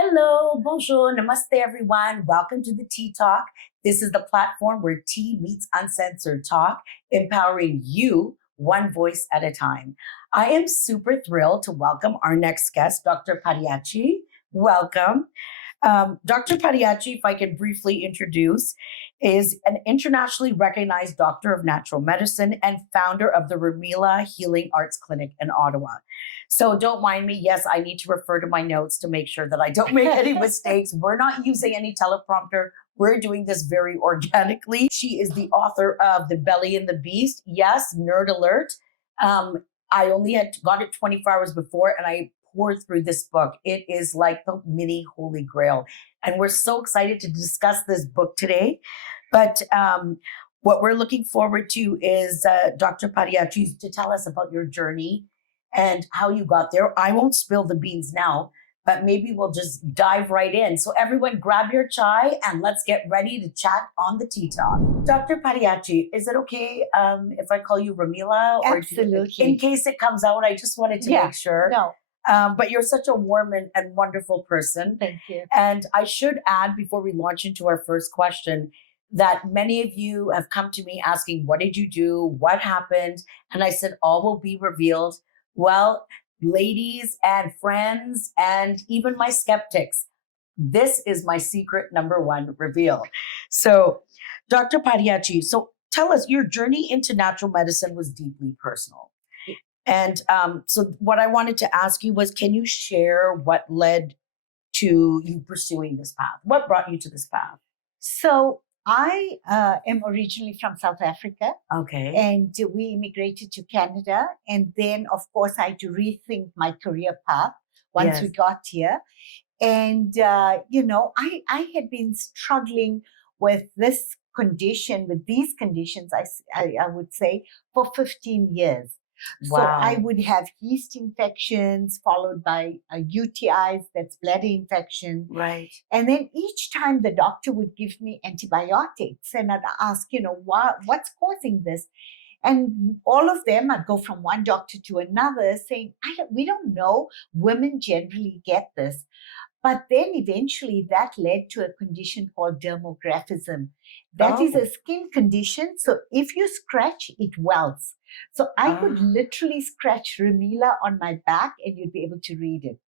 Hello, bonjour, namaste, everyone. Welcome to the Teatok. This is the platform where tea meets uncensored talk, empowering you one voice at a time. I am super thrilled to welcome our next guest, Dr. Padiachy. Welcome. Dr. Padiachy, if I can briefly introduce, is an internationally recognized doctor of natural medicine and founder of the Ramila Healing Arts Clinic in Ottawa. So don't mind me. Yes, I need to refer to my notes to make sure that I don't make any mistakes. We're not using any teleprompter. We're doing this very organically. She is the author of The Belly and the Beast. Yes, nerd alert. I only got it 24 hours before and I poured through this book. It is like the mini holy grail. And we're so excited to discuss this book today. But what we're looking forward to is Dr. Padiachy to tell us about your journey and how you got there. I won't spill the beans now, but maybe we'll just dive right in. So everyone grab your chai and let's get ready to chat on the Tea Talk. Dr. Padiachy, is it okay if I call you Ramila? Absolutely. In case it comes out, I just wanted to make sure. No. But you're such a warm and wonderful person. Thank you. And I should add, before we launch into our first question, that many of you have come to me asking, what did you do? What happened? And I said, all will be revealed. Well, ladies and friends, and even my skeptics, this is my secret number one reveal. So, Dr. Padiachy, so tell us, your journey into natural medicine was deeply personal. And so what I wanted to ask you was, can you share what led to you pursuing this path? What brought you to this path? So I am originally from South Africa. Okay. And we immigrated to Canada. And then, of course, I had to rethink my career path once we got here. And, I had been struggling with this condition, with these conditions, I would say, for 15 years. Wow. So I would have yeast infections followed by UTIs, that's bladder infection. Right. And then each time the doctor would give me antibiotics and I'd ask, what's causing this? And all of them, I'd go from one doctor to another saying, we don't know. Women generally get this. But then eventually that led to a condition called dermographism. That is a skin condition. So if you scratch, it welts. So I could literally scratch Ramila on my back and you'd be able to read it.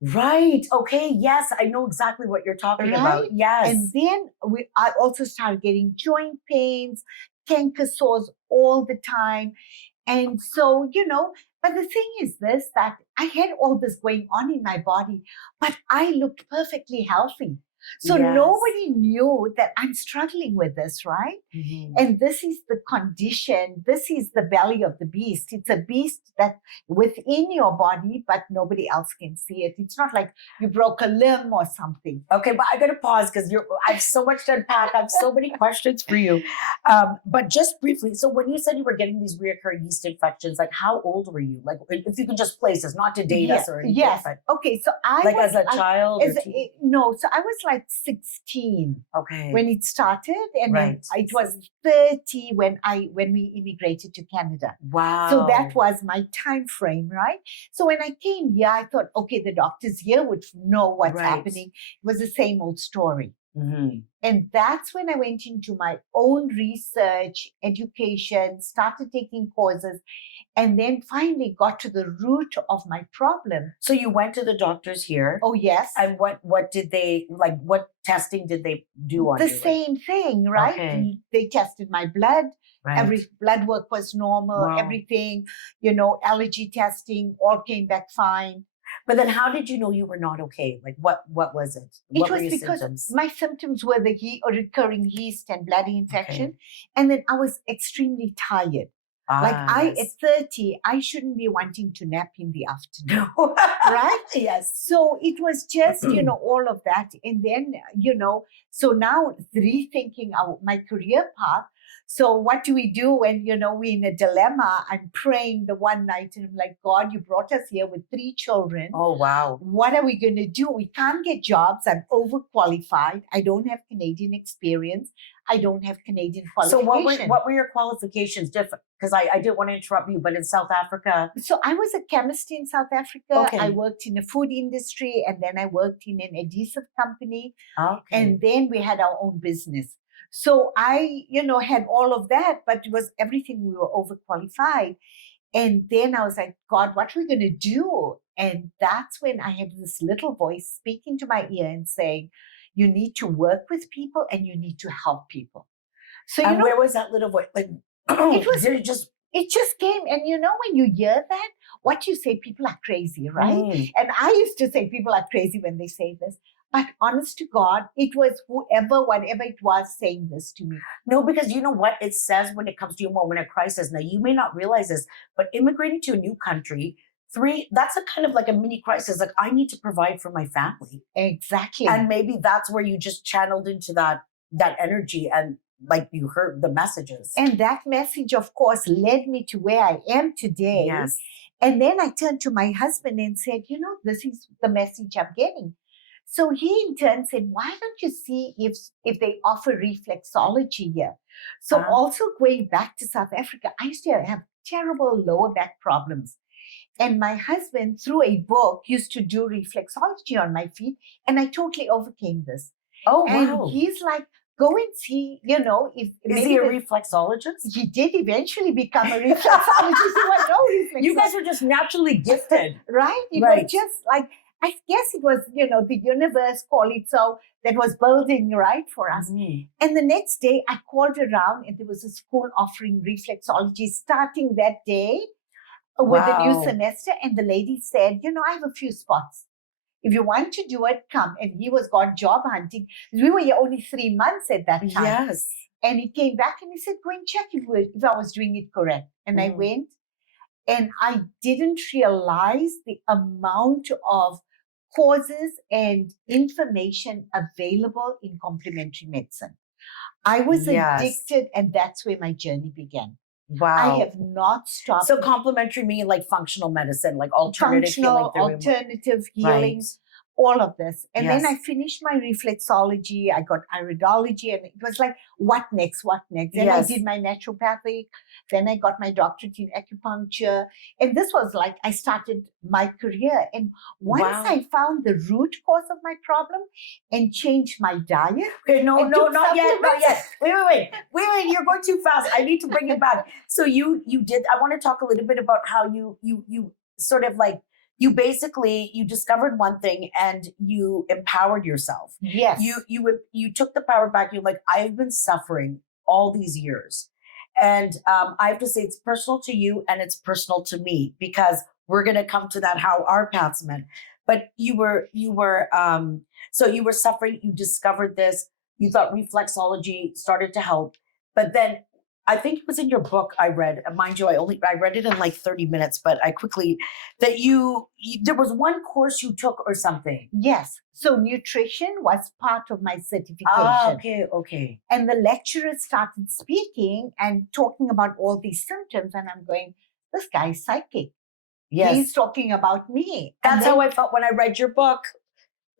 Right. Okay. Yes. I know exactly what you're talking about. Yes. And then I also started getting joint pains, canker sores all the time. And so, but the thing is this, that I had all this going on in my body, but I looked perfectly healthy. So nobody knew that I'm struggling with this, right? Mm-hmm. And this is the condition. This is the belly of the beast. It's a beast that's within your body, but nobody else can see it. It's not like you broke a limb or something. Okay, but I got to pause because I have so much to unpack. I have so many questions for you. But just briefly, so when you said you were getting these recurring yeast infections, like how old were you? Like if you can just place us, not to date us or anything. Yes. But okay, so I like as a child? No, so I was like 16 when it started, and then it was 30 when we immigrated to Canada. Wow. So that was my time frame, right? So when I came here, I thought, okay, the doctors here would know what's happening. It was the same old story. Mm-hmm. And that's when I went into my own research, education, started taking courses, and then finally got to the root of my problem. So you went to the doctors here? Oh, yes. And what did they, like, what testing did they do on you? The same thing, right? Okay. They tested my blood. Right. Every blood work was normal, everything, allergy testing, all came back fine. But then how did you know you were not okay? Like what was it? What were your symptoms? My symptoms were the recurring yeast and bladder infection. Okay. And then I was extremely tired. At 30, I shouldn't be wanting to nap in the afternoon. Right? Yes. So it was just, all of that. And then, so now rethinking my career path. So what do we do when, we're in a dilemma? I'm praying the one night and I'm like, God, you brought us here with 3 children. Oh, wow. What are we going to do? We can't get jobs. I'm overqualified. I don't have Canadian experience. I don't have Canadian qualifications. So what were your qualifications different? Because I didn't want to interrupt you, but in South Africa. So I was a chemist in South Africa. Okay. I worked in the food industry, and then I worked in an adhesive company. Okay. And then we had our own business. So I, had all of that, but it was everything. We were overqualified. And then I was like, God, what are we going to do? And that's when I had this little voice speaking to my ear and saying, you need to work with people and you need to help people. So, and where was that little voice? Like, it just came. And when you hear that, what you say, people are crazy, right? And I used to say people are crazy when they say this. But honest to God, it was whatever it was saying this to me. No, because you know what it says when it comes to your moment of crisis. Now, you may not realize this, but immigrating to a new country, that's a kind of like a mini crisis. Like, I need to provide for my family. Exactly. And maybe that's where you just channeled into that energy and like you heard the messages. And that message, of course, led me to where I am today. Yes. And then I turned to my husband and said, this is the message I'm getting. So he in turn said, why don't you see if they offer reflexology here? So also going back to South Africa, I used to have terrible lower back problems. And my husband, through a book, used to do reflexology on my feet. And I totally overcame this. Oh, and wow. He's like, go and see, if is he a reflexologist? He did eventually become a reflexologist. You guys are just naturally gifted. Right? It was just like, I guess it was, the universe called it so that was building right for us. And the next day I called around and there was a school offering reflexology starting that day with the new semester. And the lady said, I have a few spots. If you want to do it, come. And he was gone job hunting. We were here only 3 months at that time. Yes. And he came back and he said, go and check if I was doing it correct. And I went and I didn't realize the amount of causes and information available in complementary medicine. I was addicted, and that's where my journey began. Wow. I have not stopped. So complementary meaning like functional medicine, like alternative healing. Alternative healing, all of this. And then I finished my reflexology. I got iridology, and it was like, what next? Then I did my naturopathic. Then I got my doctorate in acupuncture. And this was like, I started my career. And once I found the root cause of my problem and changed my diet. Okay, no, not yet. Wait. You're going too fast. I need to bring it back. So you did, I want to talk a little bit about how you sort of like, you discovered one thing and you empowered yourself. Yes. You took the power back. You're like, I've been suffering all these years. And I have to say it's personal to you and it's personal to me because we're going to come to that, how our paths met. But you were suffering. You discovered this. You thought reflexology started to help. But then I think it was in your book I read, mind you, I read it in like 30 minutes, but that there was one course you took or something. Yes. So nutrition was part of my certification. Okay. And the lecturer started speaking and talking about all these symptoms. And I'm going, this guy is psychic. Yes. He's talking about me. That's how I felt when I read your book.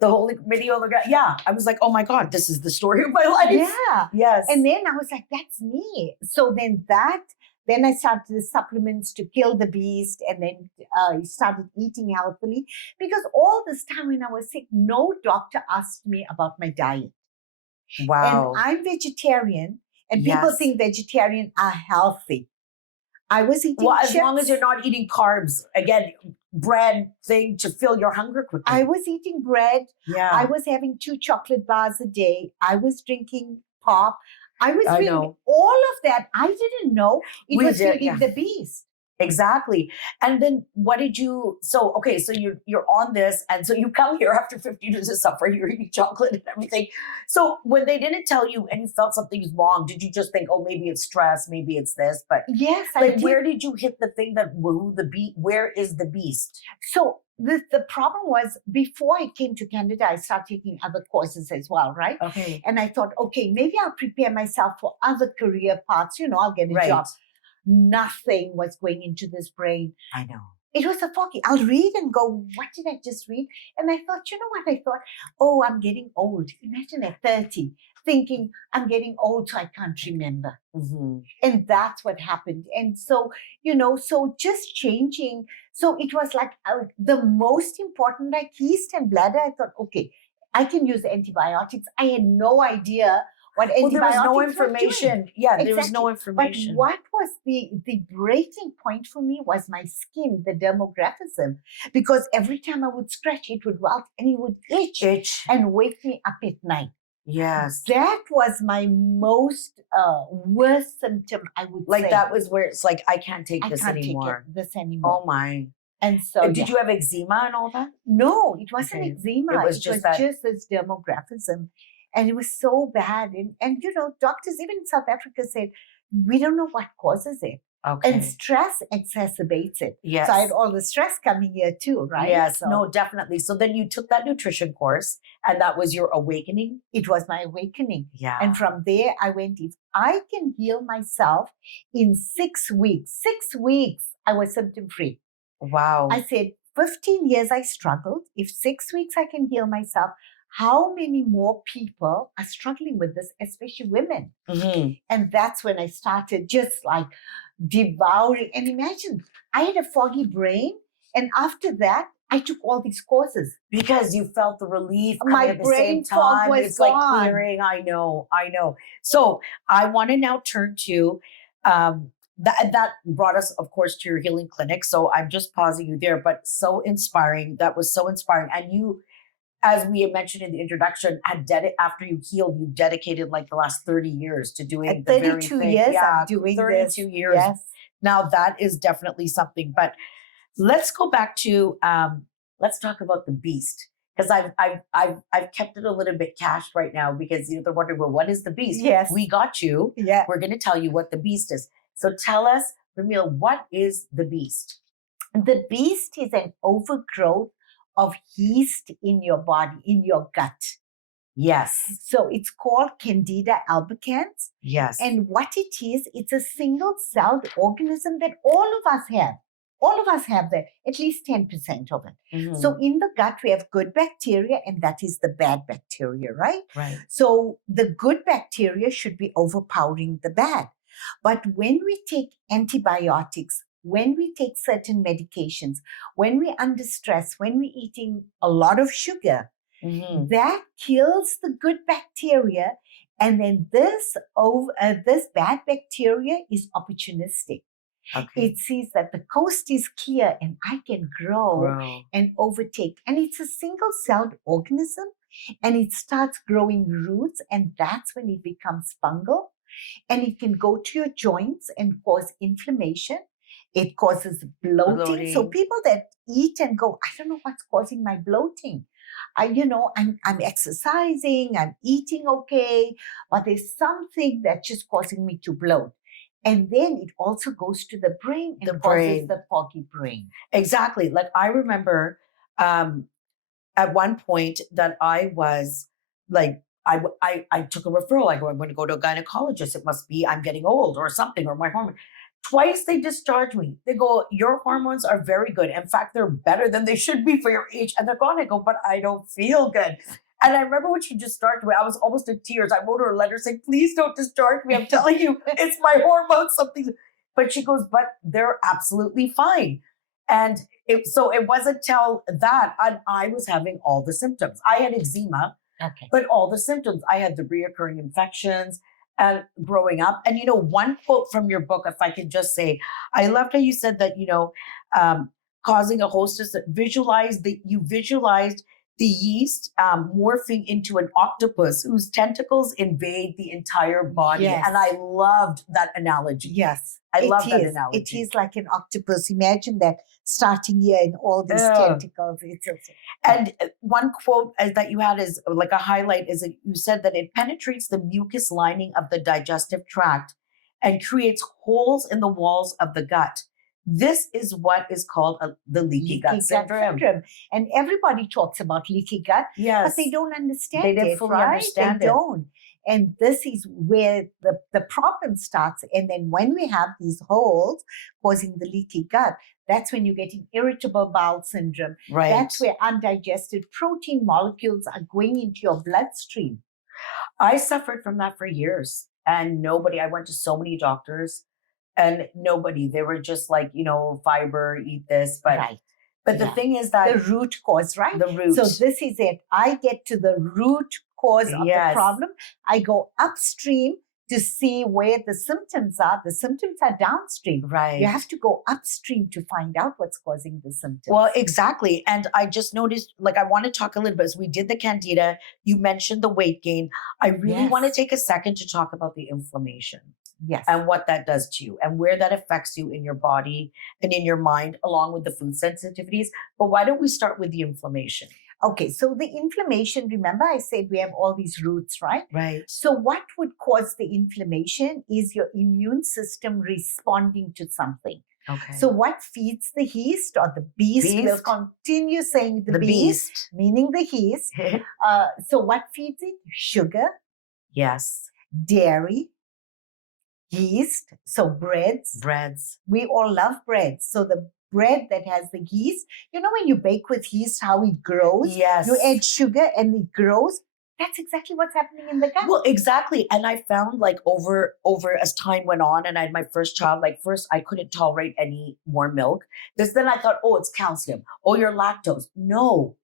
The whole video, I was like, oh my God, this is the story of my life. Yeah. Yes. And then I was like, that's me. So then I started the supplements to kill the beast. And then I started eating healthily because all this time when I was sick, no doctor asked me about my diet. Wow. And I'm vegetarian and people think vegetarian are healthy. I was eating as long as you're not eating carbs, again, bread thing to fill your hunger quickly. I was eating bread. Yeah. I was having 2 chocolate bars a day. I was drinking pop. I was doing all of that. I didn't know it was feeding the beast. Exactly. And then what did you, so, okay, so you're on this. And so you come here after 50 years of suffering, you're eating chocolate and everything. So when they didn't tell you and you felt something's wrong, did you just think, oh, maybe it's stress, maybe it's this? But Yes, I like, did. where did you hit the thing that, where is the beast? So the problem was, before I came to Canada, I started taking other courses as well, right? Okay. And I thought, okay, maybe I'll prepare myself for other career paths. I'll get a Right. job. Nothing was going into this brain. I know. It was a foggy. I'll read and go, what did I just read? And I thought, you know what? I thought, oh, I'm getting old. Imagine at 30, thinking I'm getting old, so I can't remember. Mm-hmm. And that's what happened. And so, so just changing. So it was like the most important, like yeast and bladder. I thought, okay, I can use antibiotics. I had no idea what antibiotics there was no were information. doing. Yeah, there was no information. But what was the breaking point for me was my skin, the dermographism, because every time I would scratch, it would welt and it would itch and wake me up at night. Yes. That was my most worst symptom, I would say. Like that was where it's like, I can't take this anymore. This anymore. Oh my. And so did you have eczema and all that? No, it wasn't eczema. It was just this dermographism. And it was so bad. And doctors, even in South Africa, said, we don't know what causes it. Okay. And stress exacerbates it. Yes. So I had all the stress coming here too, right? Yes, so, no, definitely. So then you took that nutrition course and that was your awakening? It was my awakening. Yeah. And from there, I went, if I can heal myself in 6 weeks, I was symptom-free. Wow. I said, 15 years I struggled. If 6 weeks I can heal myself, how many more people are struggling with this, especially women? Mm-hmm. And that's when I started just like devouring. And imagine, I had a foggy brain. And after that, I took all these courses. Because you felt the relief. My at the brain same time. fog was it's gone. Like clearing. I know. So I want to now turn to, that brought us, of course, to your healing clinic. So I'm just pausing you there, but so inspiring. That was so inspiring. And you, as we had mentioned in the introduction, after you healed, you dedicated like the last 30 years to doing the very thing. 32 years I'm doing 32 this. years. Yes. Now that is definitely something. But let's go back to, let's talk about the beast. Because I've kept it a little bit cached right now because they're wondering, well, what is the beast? Yes. We got you. Yeah. We're going to tell you what the beast is. So tell us, Ramila, what is the beast? The beast is an overgrowth of yeast in your body, in your gut. Yes. So it's called Candida albicans. Yes. And what it is, it's a single-celled organism that all of us have. All of us have that, at least 10% of it. Mm-hmm. So in the gut, we have good bacteria, and that is the bad bacteria, right? Right. So the good bacteria should be overpowering the bad. But when we take antibiotics, when we take certain medications, when we're under stress, when we're eating a lot of sugar, mm-hmm. that kills the good bacteria. And then this bad bacteria is opportunistic. Okay. It sees that the coast is clear and I can grow and overtake. And it's a single-celled organism, and it starts growing roots, and that's when it becomes fungal. And it can go to your joints and cause inflammation. It causes bloating. So people that eat and go, I don't know what's causing my bloating. I'm exercising, I'm eating okay, but there's something that's just causing me to bloat. And then it also goes to the brain and causes the foggy brain. Exactly. Like I remember at one point that I was like, I took a referral. I go, I'm going to go to a gynecologist. It must be I'm getting old or something, or my hormone. Twice they discharged me. They go, your hormones are very good. In fact, they're better than they should be for your age. And they're gone. I go, but I don't feel good. And I remember when she discharged me, I was almost in tears. I wrote her a letter saying, please don't discharge me. I'm telling you, it's my hormones, something. But she goes, but they're absolutely fine. And so it wasn't until that I was having all the symptoms. I had eczema, but all the symptoms. I had the reoccurring infections and growing up. And, one quote from your book, if I could just say, I loved how you said that, causing a hostess that you visualized the yeast morphing into an octopus whose tentacles invade the entire body. Yes. And I loved that analogy. Yes. I love that It analogy. is like an octopus. Imagine that starting here in all these tentacles. It's also, and one quote that you had is like a highlight is that you said that it penetrates the mucus lining of the digestive tract and creates holes in the walls of the gut. This is what is called the leaky gut syndrome. And everybody talks about leaky gut, Yes. but they don't understand They didn't it, fully right? understand They it. don't. And this is where the problem starts. And then when we have these holes causing the leaky gut, that's when you get an irritable bowel syndrome. Right. That's where undigested protein molecules are going into your bloodstream. I suffered from that for years. And I went to so many doctors and nobody, they were just like, fiber, eat this. But, right. But the thing is that the root cause, right? The root. So this is it. I get to the root cause of the problem. I go upstream to see where the symptoms are. The symptoms are downstream. Right. You have to go upstream to find out what's causing the symptoms. Well, exactly. And I just noticed, I want to talk a little bit. So we did the candida. You mentioned the weight gain. I really want to take a second to talk about the inflammation. Yes. And what that does to you and where that affects you in your body and in your mind, along with the food sensitivities. But why don't we start with the inflammation? Okay, so the inflammation, remember I said we have all these roots, right? Right. So what would cause the inflammation is your immune system responding to something. Okay. So what feeds the yeast or the beast? We'll continue saying the beast, meaning the yeast. So what feeds it? Sugar. Yes. Dairy. Yeast. So breads. We all love bread. So the bread that has the yeast, when you bake with yeast, how it grows. Yes. You add sugar and it grows. That's exactly what's happening in the gut. Well, exactly. And I found over as time went on and I had my first child, first I couldn't tolerate any more milk. Because then I thought, it's calcium. Oh, you're lactose. No,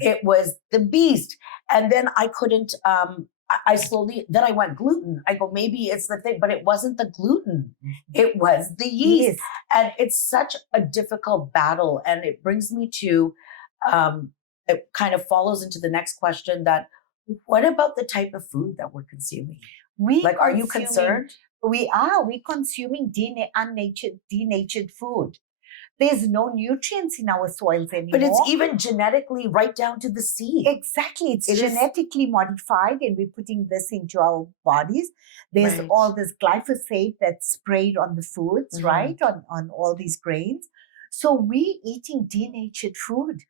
it was the beast. And then I couldn't, then I went gluten. I go, maybe it's the thing, but it wasn't the gluten. It was the yeast. And it's such a difficult battle. And it brings me to, it kind of follows into the next question that, what about the type of food that we're consuming? Are you concerned? We are. We're consuming denatured food. There's no nutrients in our soils anymore. But it's even genetically right down to the seed. Exactly. It's genetically modified and we're putting this into our bodies. There's all this glyphosate that's sprayed on the foods, right? On all these grains. So we're eating denatured food.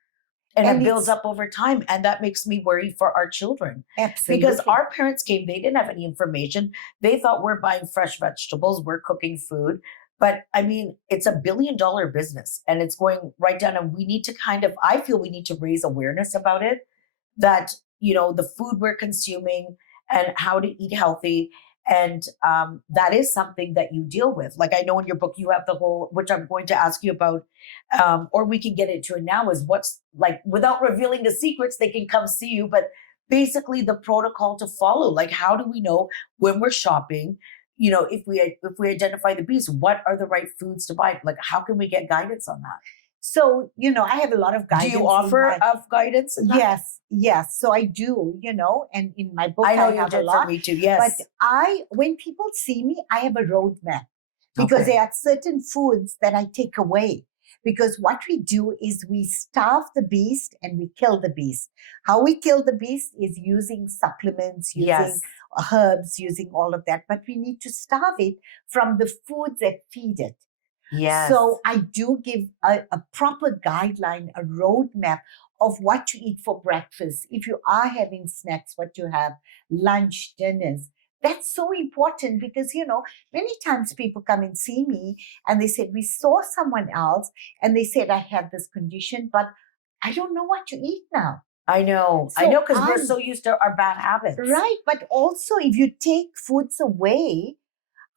And it builds up over time. And that makes me worry for our children. Absolutely. Because our parents came, they didn't have any information. They thought we're buying fresh vegetables, we're cooking food. But I mean, it's $1 billion business and it's going right down. And we need to I feel we need to raise awareness about it, that, the food we're consuming and how to eat healthy. And that is something that you deal with. I know in your book, you have the whole, which I'm going to ask you about, or we can get into it now, is what's without revealing the secrets, they can come see you. But basically the protocol to follow, how do we know when we're shopping, if we identify the beast, what are the right foods to buy? How can we get guidance on that? So, I have a lot of guidance. Do you offer guidance? Yes. So I do, and in my book, I know I you have did a lot. For me too, yes. But when people see me, I have a roadmap because there are certain foods that I take away. Because what we do is we starve the beast and we kill the beast. How we kill the beast is using supplements, using herbs, using all of that. But we need to starve it from the foods that feed it. Yes. So I do give a proper guideline, a roadmap of what to eat for breakfast. If you are having snacks, what to have, lunch, dinners. That's so important because, many times people come and see me and they said, we saw someone else and they said, I have this condition, but I don't know what to eat now. I know. So I know because we're so used to our bad habits. Right. But also if you take foods away,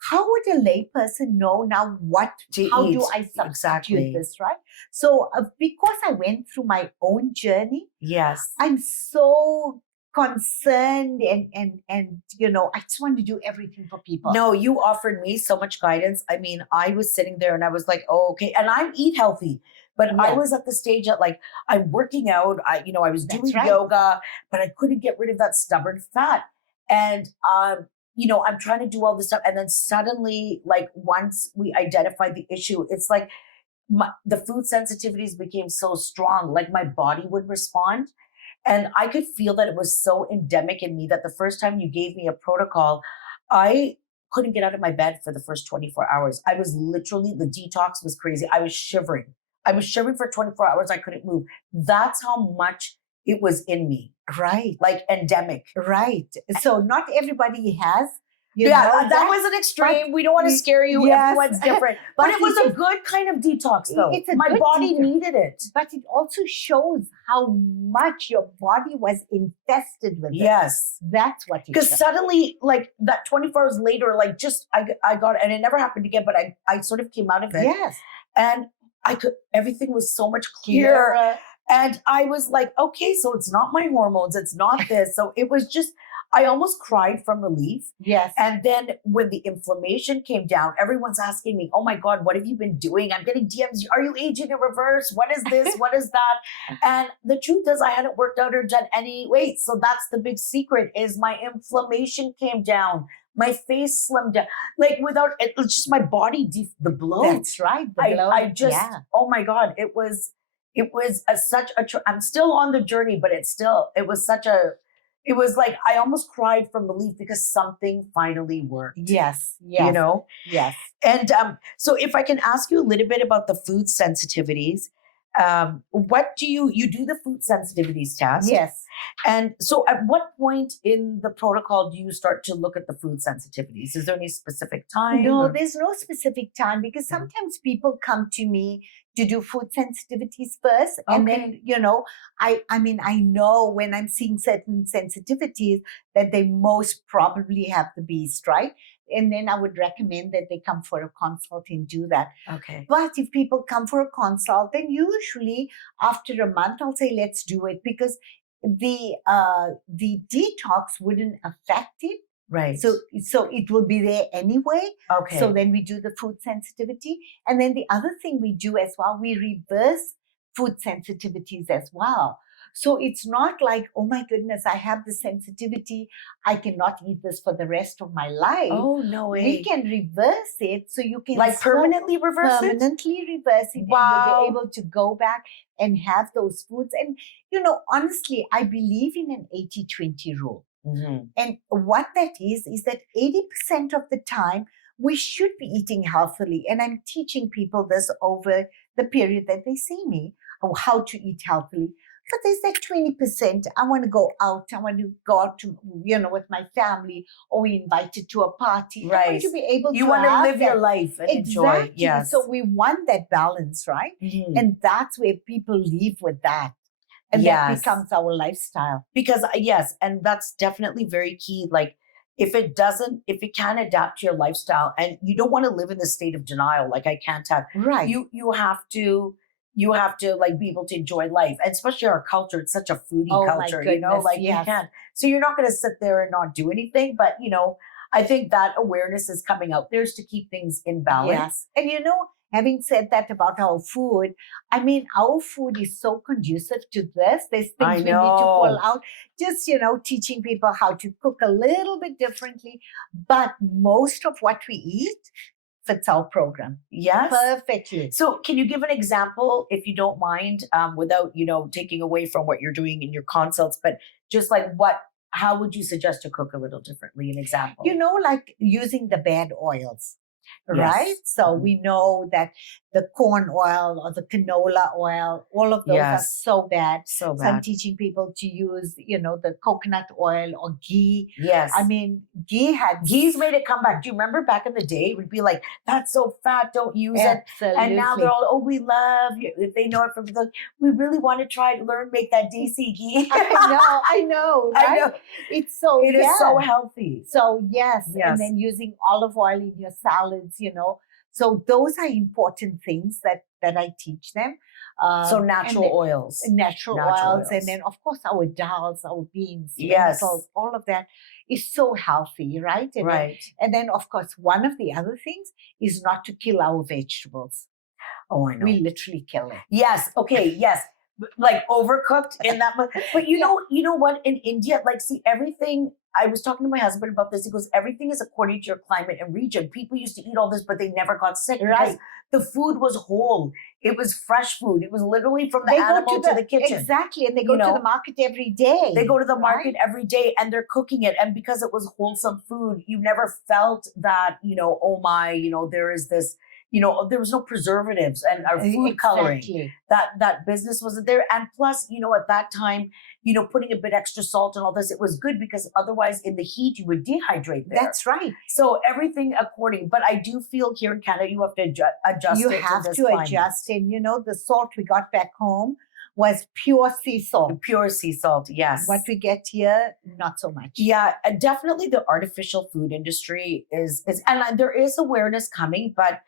how would a layperson know now how do I substitute this, right? So because I went through my own journey, I'm so concerned and I just want to do everything for people. No, you offered me so much guidance. I mean, I was sitting there and I was like, oh, okay. And I eat healthy, But I Yes. was at the stage at like, I'm working out, I was That's doing right. yoga, but I couldn't get rid of that stubborn fat. And, I'm trying to do all this stuff. And then suddenly, like once we identified the issue, it's like the food sensitivities became so strong, like my body would respond. And I could feel that it was so endemic in me that the first time you gave me a protocol, I couldn't get out of my bed for the first 24 hours. I was literally, the detox was crazy. I was shivering. I was shivering for 24 hours. I couldn't move. That's how much it was in me, Right. like endemic. Right. So not everybody has, That was an extreme. We don't want to scare you. Yes. Everyone's different. But it was it a good kind of detox, though. It's a My good body detox. needed it. But it also shows how much your body was infested with it. Yes. That's what it Because shows. suddenly, like that 24 hours later, like I got it, and it never happened again, but I sort of came out of it. Yes. And everything was so much clearer. And I was like, okay, so it's not my hormones, it's not this. So it was just, I almost cried from relief. Yes. And then when the inflammation came down, everyone's asking me, oh my God, what have you been doing? I'm getting DMs. Are you aging in reverse? What is this? What is that? And the truth is I hadn't worked out or done any weight. So that's the big secret is my inflammation came down. My face slimmed down. Like it's just my body, the bloat. That's right. The bloat. I just, oh my God, it was such a, I'm still on the journey, but it was like, I almost cried from relief because something finally worked. Yes. Yes. Yes. And so if I can ask you a little bit about the food sensitivities, what do you do the food sensitivities test? Yes. And so at what point in the protocol do you start to look at the food sensitivities? Is there any specific time? No, there's no specific time because sometimes people come to me to do food sensitivities first. And then, I know when I'm seeing certain sensitivities that they most probably have the beast, right? And then I would recommend that they come for a consult and do that. Okay. But if people come for a consult, then usually after a month, I'll say, let's do it because the detox wouldn't affect it. Right. So it will be there anyway. Okay. So then we do the food sensitivity. And then the other thing we do as well, we reverse food sensitivities as well. So it's not like, oh my goodness, I have the sensitivity. I cannot eat this for the rest of my life. Oh, no way. We can reverse it. So you can permanently reverse it? Permanently reverse it. Wow. And you'll be able to go back and have those foods. And, honestly, I believe in an 80-20 rule. Mm-hmm. And what that is that 80% of the time we should be eating healthily. And I'm teaching people this over the period that they see me, how to eat healthily. But there's that 20%. I want to go out. I want to go out to, with my family, or we invited to a party. Right. I want to be able you to want to have live that. your life and Exactly. enjoy. Yes. So we want that balance, right? Mm-hmm. And that's where people live with that. And that becomes our lifestyle. Because yes, and that's definitely very key. Like if it can adapt to your lifestyle and you don't want to live in this state of denial, like I can't have, right. You have to like be able to enjoy life. And especially our culture, it's such a foodie culture, you can't. So you're not going to sit there and not do anything. But, I think that awareness is coming out there to keep things in balance. Yes. And having said that about our food, our food is so conducive to this. There's things we need to pull out. Just, teaching people how to cook a little bit differently. But most of what we eat fits our program. Yes. Perfectly. So can you give an example, if you don't mind, without, taking away from what you're doing in your consults, but just like how would you suggest to cook a little differently? An example? Like using the bad oils. Right? So we know that the corn oil or the canola oil, all of those are so bad. So bad. So I'm teaching people to use, the coconut oil or ghee. Yes. Ghee's made it come back. Do you remember back in the day, it would be like, that's so fat, don't use it. And now they're all, oh, we love you. If they know it from we really want to make that DC ghee. I know. Right? I know. It is so healthy. So yes. And then using olive oil in your salads, So those are important things that I teach them. So natural oils. Natural oils. And then, of course, our dals, our beans, lentils, all of that is so healthy, right? And then, of course, one of the other things is not to kill our vegetables. Oh, I know. We literally kill it. Yes. Okay. Yes. Like overcooked in that much. But you know what? In India, like, see, everything. I was talking to my husband about this. He goes, everything is according to your climate and region. People used to eat all this, but they never got sick because the food was whole. It was fresh food. It was literally from the animal to the kitchen. Exactly. And they go to the market every day. They go to the market every day and they're cooking it. And because it was wholesome food, you never felt that, oh my, there is this, there was no preservatives and food coloring. That business wasn't there. And plus, at that time, putting a bit extra salt and all this, it was good because otherwise in the heat, you would dehydrate there. That's right. So everything according, but I do feel here in Canada, you have to adjust You have to adjust. And the salt we got back home was pure sea salt. Pure sea salt, yes. What we get here, not so much. Yeah, definitely the artificial food industry is and there is awareness coming, but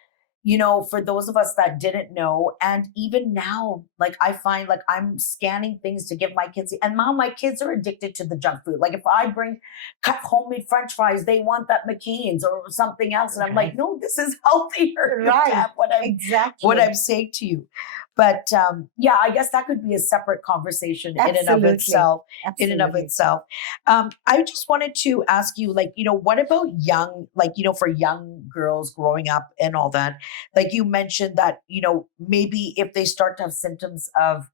for those of us that didn't know, and even now, like I find like I'm scanning things to give my kids, and Mom, my kids are addicted to the junk food. Like if I bring cut homemade French fries, they want that McCain's or something else. And I'm like, no, this is healthier. Right. What I'm saying to you. But yeah, I guess that could be a separate conversation in and of itself. Absolutely. In and of itself. I just wanted to ask you, like, what about young, like, for young girls growing up and all that? Like you mentioned that, maybe if they start to have symptoms of,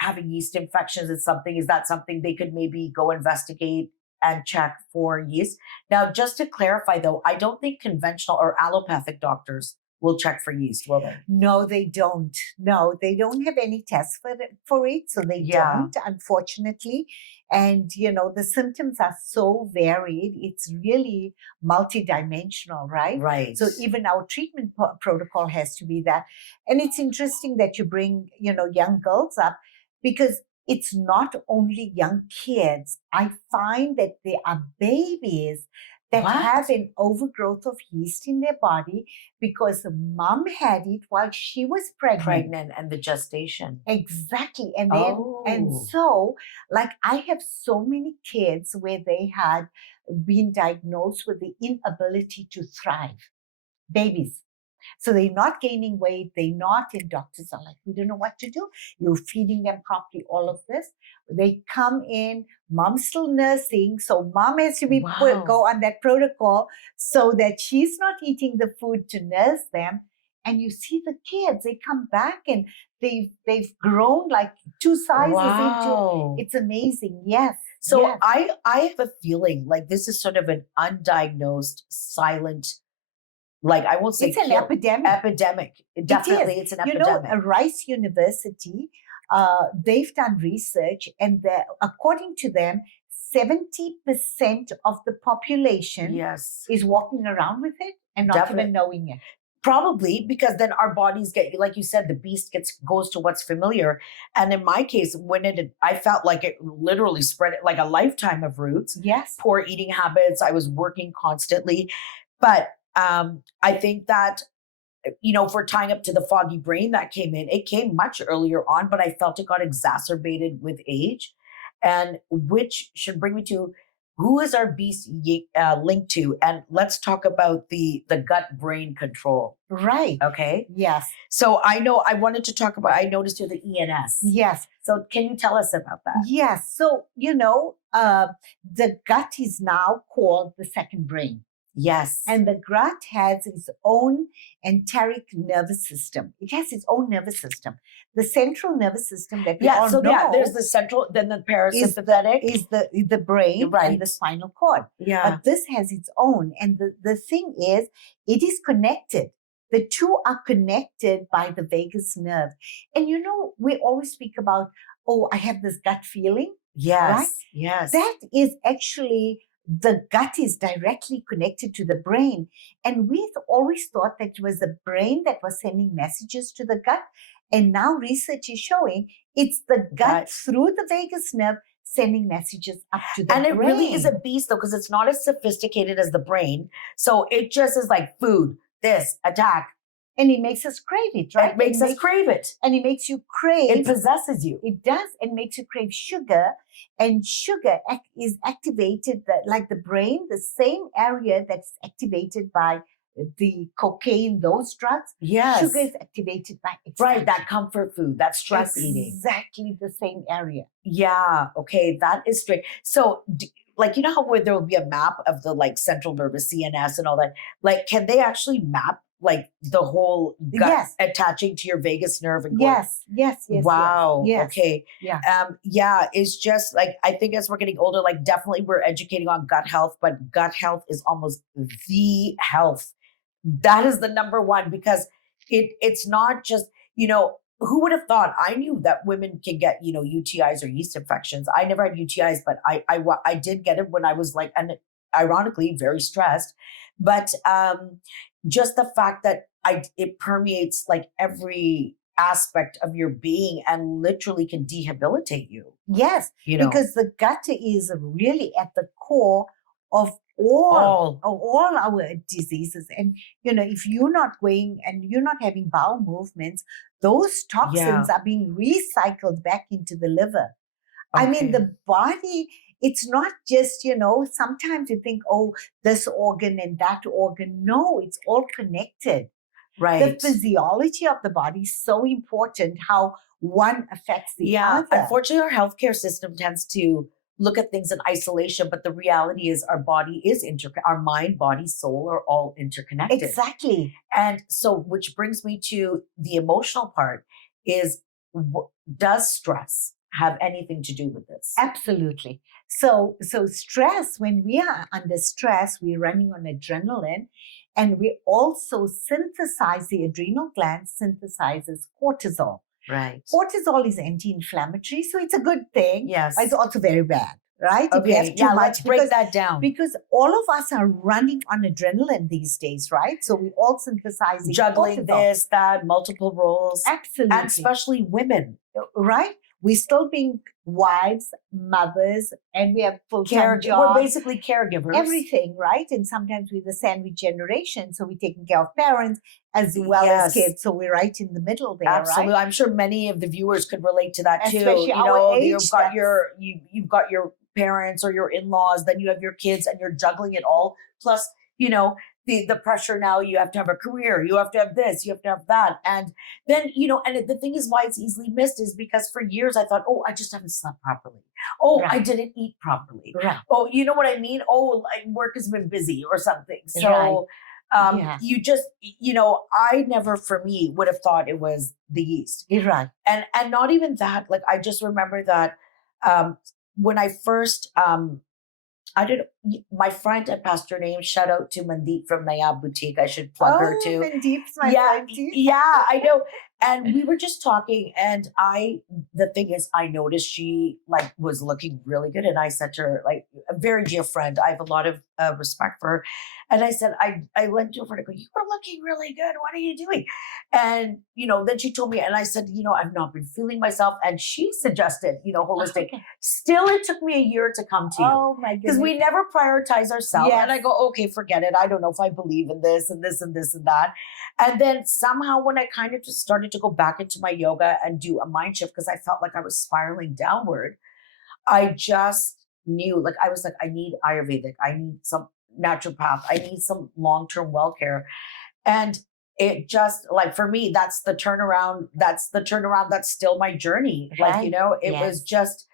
having yeast infections is that something they could maybe go investigate and check for yeast? Now, just to clarify though, I don't think conventional or allopathic doctors will check for yeast, will they? No, they don't. No, they don't have any tests for it. So they don't, unfortunately. And, the symptoms are so varied. It's really multidimensional, right? Right. So even our treatment protocol has to be that. And it's interesting that you bring, young girls up because it's not only young kids. I find that there are babies that have an overgrowth of yeast in their body because the mom had it while she was pregnant and the gestation. Exactly. And then and so like I have so many kids where they had been diagnosed with the inability to thrive, babies. So they're not gaining weight. And doctors are like, we don't know what to do. You're feeding them properly, all of this. They come in, mom's still nursing. So mom has to be go on that protocol so that she's not eating the food to nurse them. And you see the kids, they come back and they've grown like 2 sizes into, it's amazing. Yes. So I have a feeling like this is sort of an undiagnosed, silent, like I won't say it's an epidemic. Definitely, it's an epidemic. Rice University, they've done research, and according to them, 70% of the population is walking around with it and not even knowing it. Probably because then our bodies get, like you said, the beast goes to what's familiar. And in my case, I felt like it literally spread it like a lifetime of roots. Yes. Poor eating habits. I was working constantly. But I think that, if we're tying up to the foggy brain that came in, it came much earlier on, but I felt it got exacerbated with age. And which should bring me to, who is our beast linked to? And let's talk about the gut-brain control. Right. Okay. Yes. So I wanted to talk about, I noticed you're the ENS. Yes. So can you tell us about that? Yes. So, the gut is now called the second brain. Yes. And the gut has its own enteric nervous system. It has its own nervous system. The central nervous system that we all know. There's the central, then the parasympathetic. Is the brain and the spinal cord. Yeah. But this has its own. And the thing is, it is connected. The two are connected by the vagus nerve. And we always speak about, I have this gut feeling. Yes. Right? Yes. That is actually, the gut is directly connected to the brain. And we've always thought that it was the brain that was sending messages to the gut. And now research is showing it's the gut through the vagus nerve sending messages up to the brain. And it really is a beast though, because it's not as sophisticated as the brain. So it just is like food, this, attack. And it makes us crave it, right? It makes us crave it. And it makes you crave. It possesses you. It does. And makes you crave sugar. And sugar is activated, like the brain, the same area that's activated by the cocaine, those drugs, Yes. sugar is activated by Right, excitement. that comfort food, that stress eating. Exactly the same area. Yeah, okay, that is straight. So, like, you know how where there will be a map of the like central nervous CNS and all that? Like, can they actually map like the whole gut Yes. attaching to your vagus nerve and going? Yes. Wow. Yes. Okay. Yeah. Yeah, it's just like I think as we're getting older, like definitely we're educating on gut health, but gut health is almost the health. That is the number one because it's not just, who would have thought? I knew that women can get, UTIs or yeast infections. I never had UTIs, but I did get it when I was like, and ironically, very stressed. But just the fact that it permeates like every aspect of your being and literally can debilitate you. Yes, You know, because the gut is really at the core of all our diseases. And if you're not going and you're not having bowel movements, those toxins are being recycled back into the liver. I mean, the body, it's not just, sometimes you think, oh, this organ and that organ. No, it's all connected. right. The physiology of the body is so important, how one affects the other. Unfortunately, our healthcare system tends to look at things in isolation, but the reality is our body is our mind, body, soul are all interconnected. Exactly. And so, which brings me to the emotional part is, does stress have anything to do with this? Absolutely. So stress, when we are under stress, we're running on adrenaline, and we also synthesize, the adrenal gland synthesizes cortisol. Right. Cortisol is anti-inflammatory, so it's a good thing. Yes. But it's also very bad, right? Okay. If we have too much, let's break that down. Because all of us are running on adrenaline these days, right? So we all synthesizing juggling cortisol. This, that, multiple roles. Absolutely. And especially women. Right? We're still being wives, mothers, and we have full-time jobs. We're basically caregivers. Everything, right? And sometimes we're the sandwich generation. So we're taking care of parents as well as kids. So we're right in the middle there, Absolutely. right? I'm sure many of the viewers could relate to that too. Especially our age, you've got your parents or your in-laws, then you have your kids and you're juggling it all. Plus, the pressure now, you have to have a career, you have to have this, you have to have that. And then, and the thing is why it's easily missed is because for years I thought, oh, I just haven't slept properly. Oh, I didn't eat properly. Right. Oh, you know what I mean? Oh, work has been busy or something. So you just, I never, for me, would have thought it was the yeast. Right. And not even that, like, I just remember that when I first, my friend and pastor name, shout out to Mandeep from Naya Boutique. I should plug her too. Mandeep's my friend too. Yeah, I know. And we were just talking, and the thing is, I noticed she was looking really good. And I said to her, like, a very dear friend, I have a lot of respect for her. And I said, I went to her and I go, you are looking really good. What are you doing? And, then she told me, and I said, I've not been feeling myself. And she suggested, holistic. Okay. Still, it took me a year to come to you. Oh my goodness. Because we never prioritize ourselves. Yes. And I go, okay, forget it. I don't know if I believe in this and this and this and that. And then somehow when I kind of just started to go back into my yoga and do a mind shift, because I felt like I was spiraling downward, I just knew, I was like, I need Ayurvedic. I need some naturopath. I need some long-term well care. And it just, for me, that's the turnaround. That's That's still my journey. Right. It was just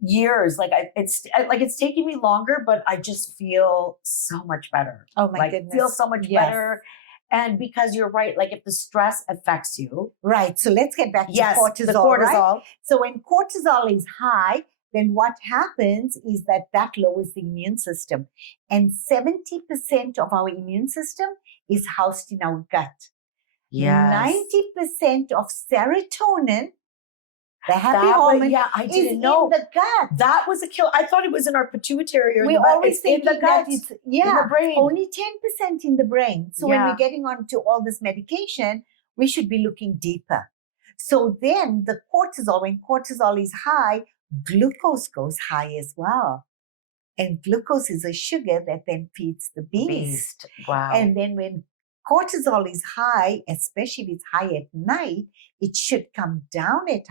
years. It's taking me longer, but I just feel so much better. Oh my goodness. Feel so much better. And because you're right, if the stress affects you. Right. So let's get back to cortisol. The cortisol. Right? So when cortisol is high, then what happens is that lowers the immune system. And 70% of our immune system is housed in our gut. Yes. 90% of serotonin, the happy hormone, I didn't know. In the gut. That was a kill. I thought it was in our pituitary or we always think in the gut. It's in the brain. Only 10% in the brain. So when we're getting onto all this medication, we should be looking deeper. So then the cortisol, when cortisol is high, glucose goes high as well. And glucose is a sugar that then feeds the beast. Wow. And then when cortisol is high, especially if it's high at night, it should come down at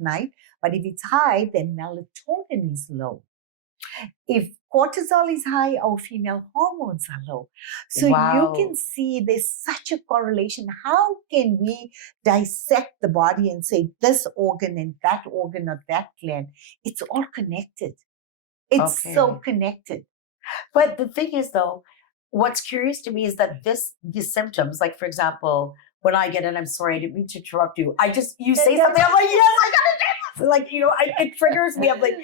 night. But if it's high, then melatonin is low. If cortisol is high, our female hormones are low. So you Wow. can see there's such a correlation. How can we dissect the body and say this organ and that organ or that gland? It's all connected. It's so Okay. connected. But the thing is, though, what's curious to me is that these symptoms, like for example, when I get it, I'm sorry, I didn't mean to interrupt you. You say That's something, I'm like, yes, I gotta do this. Like, it triggers me. I'm like,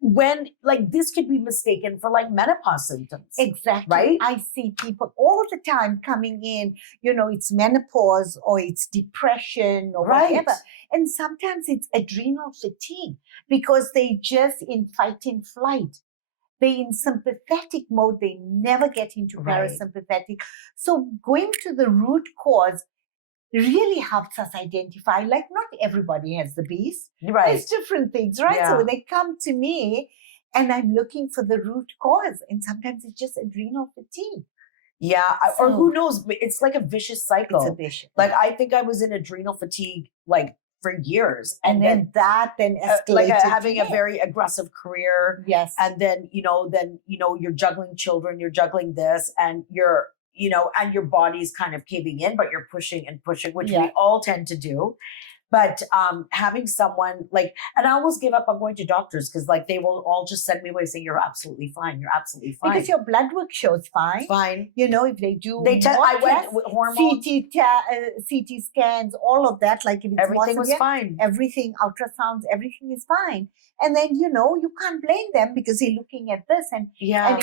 when like this could be mistaken for like menopause symptoms. Exactly. Right? I see people all the time coming in, it's menopause or it's depression or Right. whatever. And sometimes it's adrenal fatigue because they just in fight and flight. They in sympathetic mode. They never get into Right. parasympathetic. So going to the root cause really helps us identify, like not everybody has the beast. Right. There's different things, right? Yeah. So when they come to me and I'm looking for the root cause, and sometimes it's just adrenal fatigue. Yeah. Or who knows? It's like a vicious cycle. It's a vicious. Like I think I was in adrenal fatigue like for years. And then escalated. Like having a very aggressive career. Yes. And then, you're juggling children, you're juggling this, and and your body's kind of caving in, but you're pushing and pushing, which we all tend to do. But having someone and I almost give up on going to doctors because they will all just send me away saying, you're absolutely fine. You're absolutely fine. Because your blood work shows fine. Fine. If they do I went with hormones. CT scans, all of that. Like if it's everything was fine. Everything, ultrasounds, everything is fine. And then, you can't blame them because they're looking at this and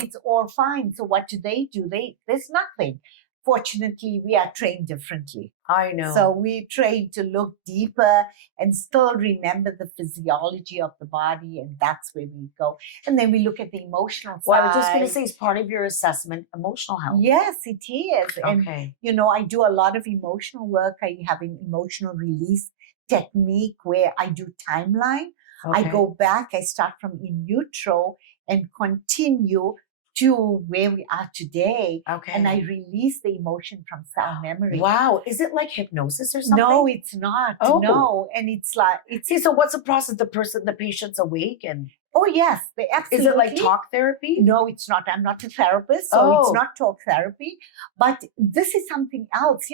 it's all fine. So what do? There's nothing. Fortunately, we are trained differently. I know. So we train to look deeper and still remember the physiology of the body, and that's where we go. And then we look at the emotional side. Well, I was just going to say, it's part of your assessment, emotional health. Yes, it is. Okay. And, I do a lot of emotional work. I have an emotional release technique where I do timeline. Okay. I go back, I start from in utero and continue to where we are today. Okay. And I release the emotion from cell memory. Wow. Is it like hypnosis or something? No, it's not. Oh. No. And it's like, see, so what's the process? The patient's awake and. Oh, yes. They absolutely. Is it like talk therapy? No, it's not. I'm not a therapist. So it's not talk therapy. But this is something else.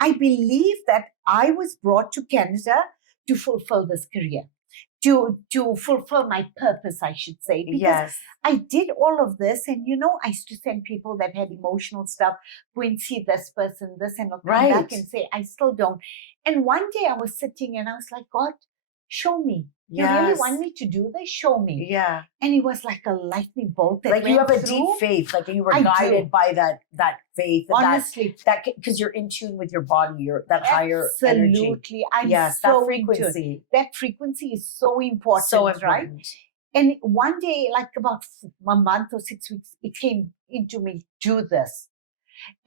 I believe that I was brought to Canada to fulfill this career. To fulfill my purpose, I should say. Because I did all of this and, I used to send people that had emotional stuff, go and see this person, this, and I'll come back and say, I still don't. And one day I was sitting and I was like, God, show me. You really want me to do this? Show me. Yeah. And it was like a lightning bolt that you have a deep faith. Like you were guided by that faith. Honestly. That because you're in tune with your body, that higher energy. Absolutely. I'm yes, so that frequency. Into it. That frequency is so important. So important. Right? And one day, like about a month or 6 weeks, it came into me, do this.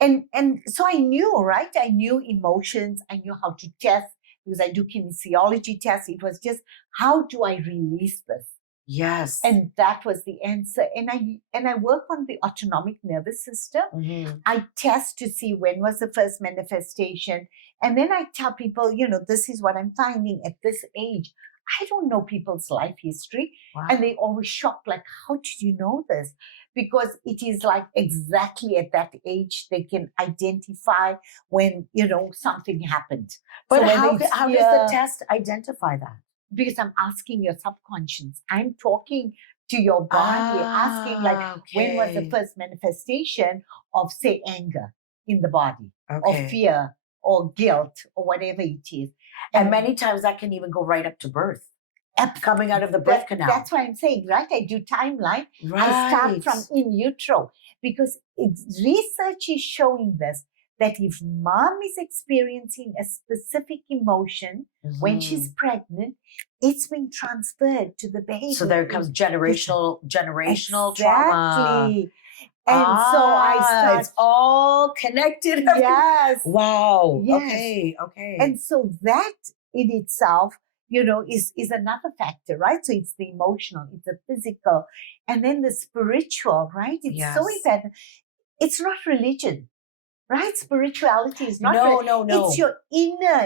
And so I knew, right? I knew emotions. I knew how to test. Because I do kinesiology tests. It was just, how do I release this? Yes. And that was the answer. And I work on the autonomic nervous system. Mm-hmm. I test to see when was the first manifestation. And then I tell people, this is what I'm finding at this age. I don't know people's life history. Wow. And they always shocked, like, how did you know this? Because it is like exactly at that age they can identify when, something happened. But so how does the test identify that? Because I'm asking your subconscious. I'm talking to your body, asking when was the first manifestation of, say, anger in the body, or fear, or guilt, or whatever it is. And many times that can even go right up to birth. Coming out of the birth canal. That's what I'm saying, right? I do timeline. Right. I start from in utero because research is showing this, that if mom is experiencing a specific emotion when she's pregnant, it's being transferred to the baby. So there comes generational exactly. trauma. And so I start. It's all connected. Yes. Wow. Yes. Okay. And so that in itself, is another factor, right? So it's the emotional, it's the physical, and then the spiritual, right? It's so important. It's not religion, right? Spirituality is not No. It's your inner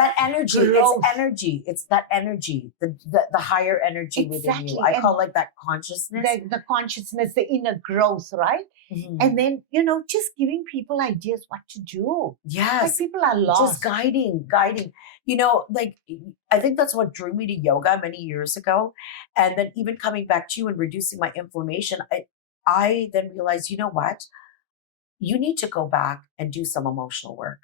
That energy, growth. it's energy. It's that energy, the higher energy within you. Exactly. I And call it that consciousness. the consciousness, the inner growth, right? Mhm. And then, just giving people ideas what to do. Like Yes, people are lost. just guiding. Like I think that's what drew me to yoga many years ago. And then even coming back to you and reducing my inflammation, I then realized, you know what? You need to go back and do some emotional work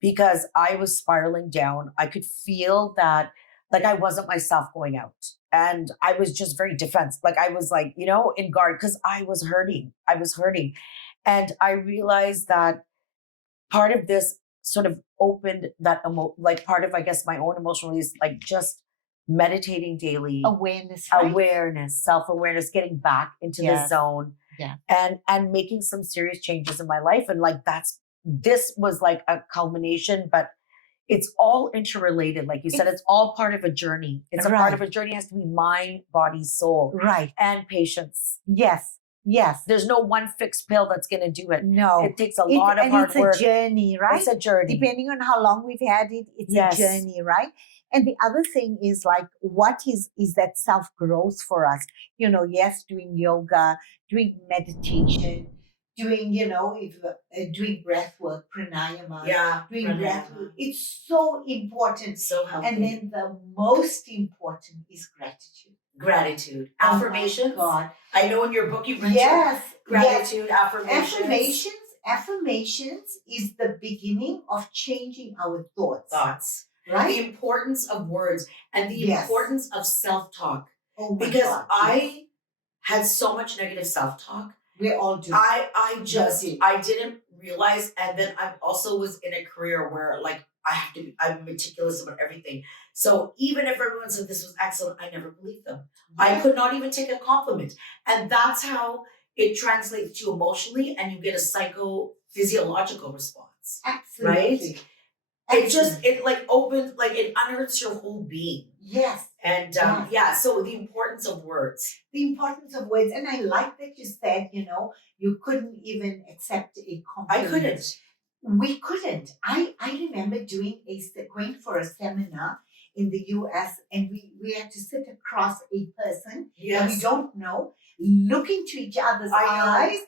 because I was spiraling down. I could feel that like I wasn't myself going out. And I was just very defensive. Like I was like, in guard because I was hurting. I was hurting. And I realized that part of this sort of opened that like part of, I guess, my own emotional release, like just meditating daily, Awareness, right? awareness, self-awareness, getting back into the Yes. zone Yeah. and making some serious changes in my life. And like this was like a culmination, but it's all interrelated. Like you said, it's all part of a journey. It's a part Right. of a journey. It has to be mind, body, soul, Right. and patience. Yes. Yes. There's no one fixed pill that's going to do it. No. It takes a lot of and hard it's work. a journey, right? It's a journey. Depending on how long we've had it, it's Yes. a journey, right? And the other thing is like, what is that self-growth for us? Yes, doing yoga, doing meditation, doing, doing breath work, pranayama, doing breath work. It's so important. So healthy. And then the most important is gratitude. Gratitude. Oh my Affirmations. God. I know in your book you mentioned Yes. gratitude, affirmations. Affirmations is the beginning of changing our thoughts. Right? The importance of words and the Yes. importance of self-talk. Oh my Because God. I had so much negative self-talk. We all do. I didn't realize, and then I also was in a career where like I'm meticulous about everything. So even if everyone said this was excellent, I never believed them. I could not even take a compliment. And that's how it translates to you emotionally, and you get a psychophysiological response. Absolutely. Right? It like opens, like it unearths your whole being. Yes. And so the importance of words. The importance of words. And I like that you said, you couldn't even accept a compliment. I couldn't. We couldn't. I remember going for a seminar in the US, and we had to sit across a person that we don't know, look into each other's eyes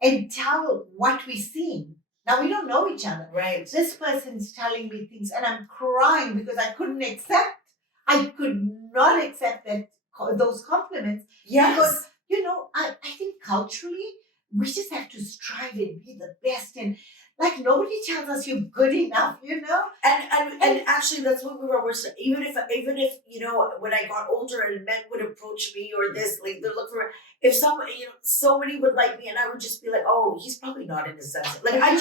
and tell what we're seeing. Now we don't know each other. Right. This person's telling me things and I'm crying because I could not accept those compliments. Yes. Because, I think culturally, we just have to strive and be the best. And like nobody tells us you're good enough, And actually that's what we were even if when I got older and men would approach me or this, like they're looking for, if somebody, somebody would like me and I would just be like, oh, he's probably not in his senses. Like I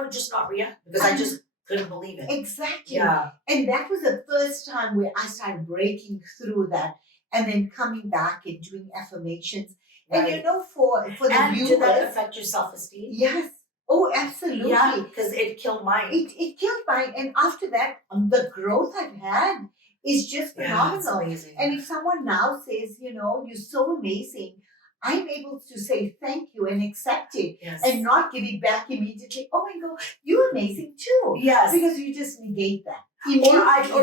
would just not react because I just couldn't believe it. Exactly. Yeah. And that was the first time where I started breaking through that and then coming back and doing affirmations. Right. And for the viewers. Did that affect your self-esteem? Yes. Oh, absolutely. Yeah, because it killed mine. It killed mine. And after that, the growth I've had is just phenomenal. It's amazing. And if someone now says, you're so amazing, I'm able to say thank you and accept it and not give it back immediately. Oh my God, you're amazing too. Yes. Because you just negate that. Or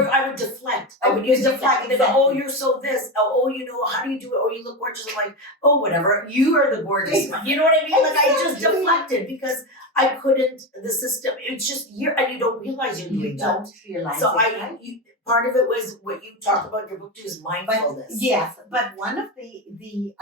I would deflect. I would use deflect. Exactly. Oh, you're so this. Oh, how do you do it? Oh, you look gorgeous. I'm like, oh, whatever. You are the gorgeous one. You know what I mean? Like I just deflected because I couldn't. The system. It's just and you don't realize you're doing that. Don't realize. So it, part of it was what you talked about in your book too is mindfulness. But one of the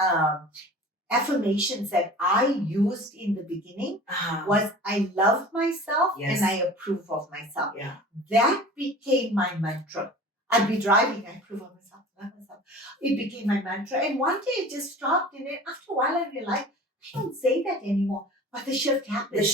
affirmations that I used in the beginning was I love myself and I approve of myself. Yeah. That became my mantra. I'd be driving, I approve of myself, love myself. It became my mantra. And one day it just stopped. And then after a while I realized I don't say that anymore. But the shift happened.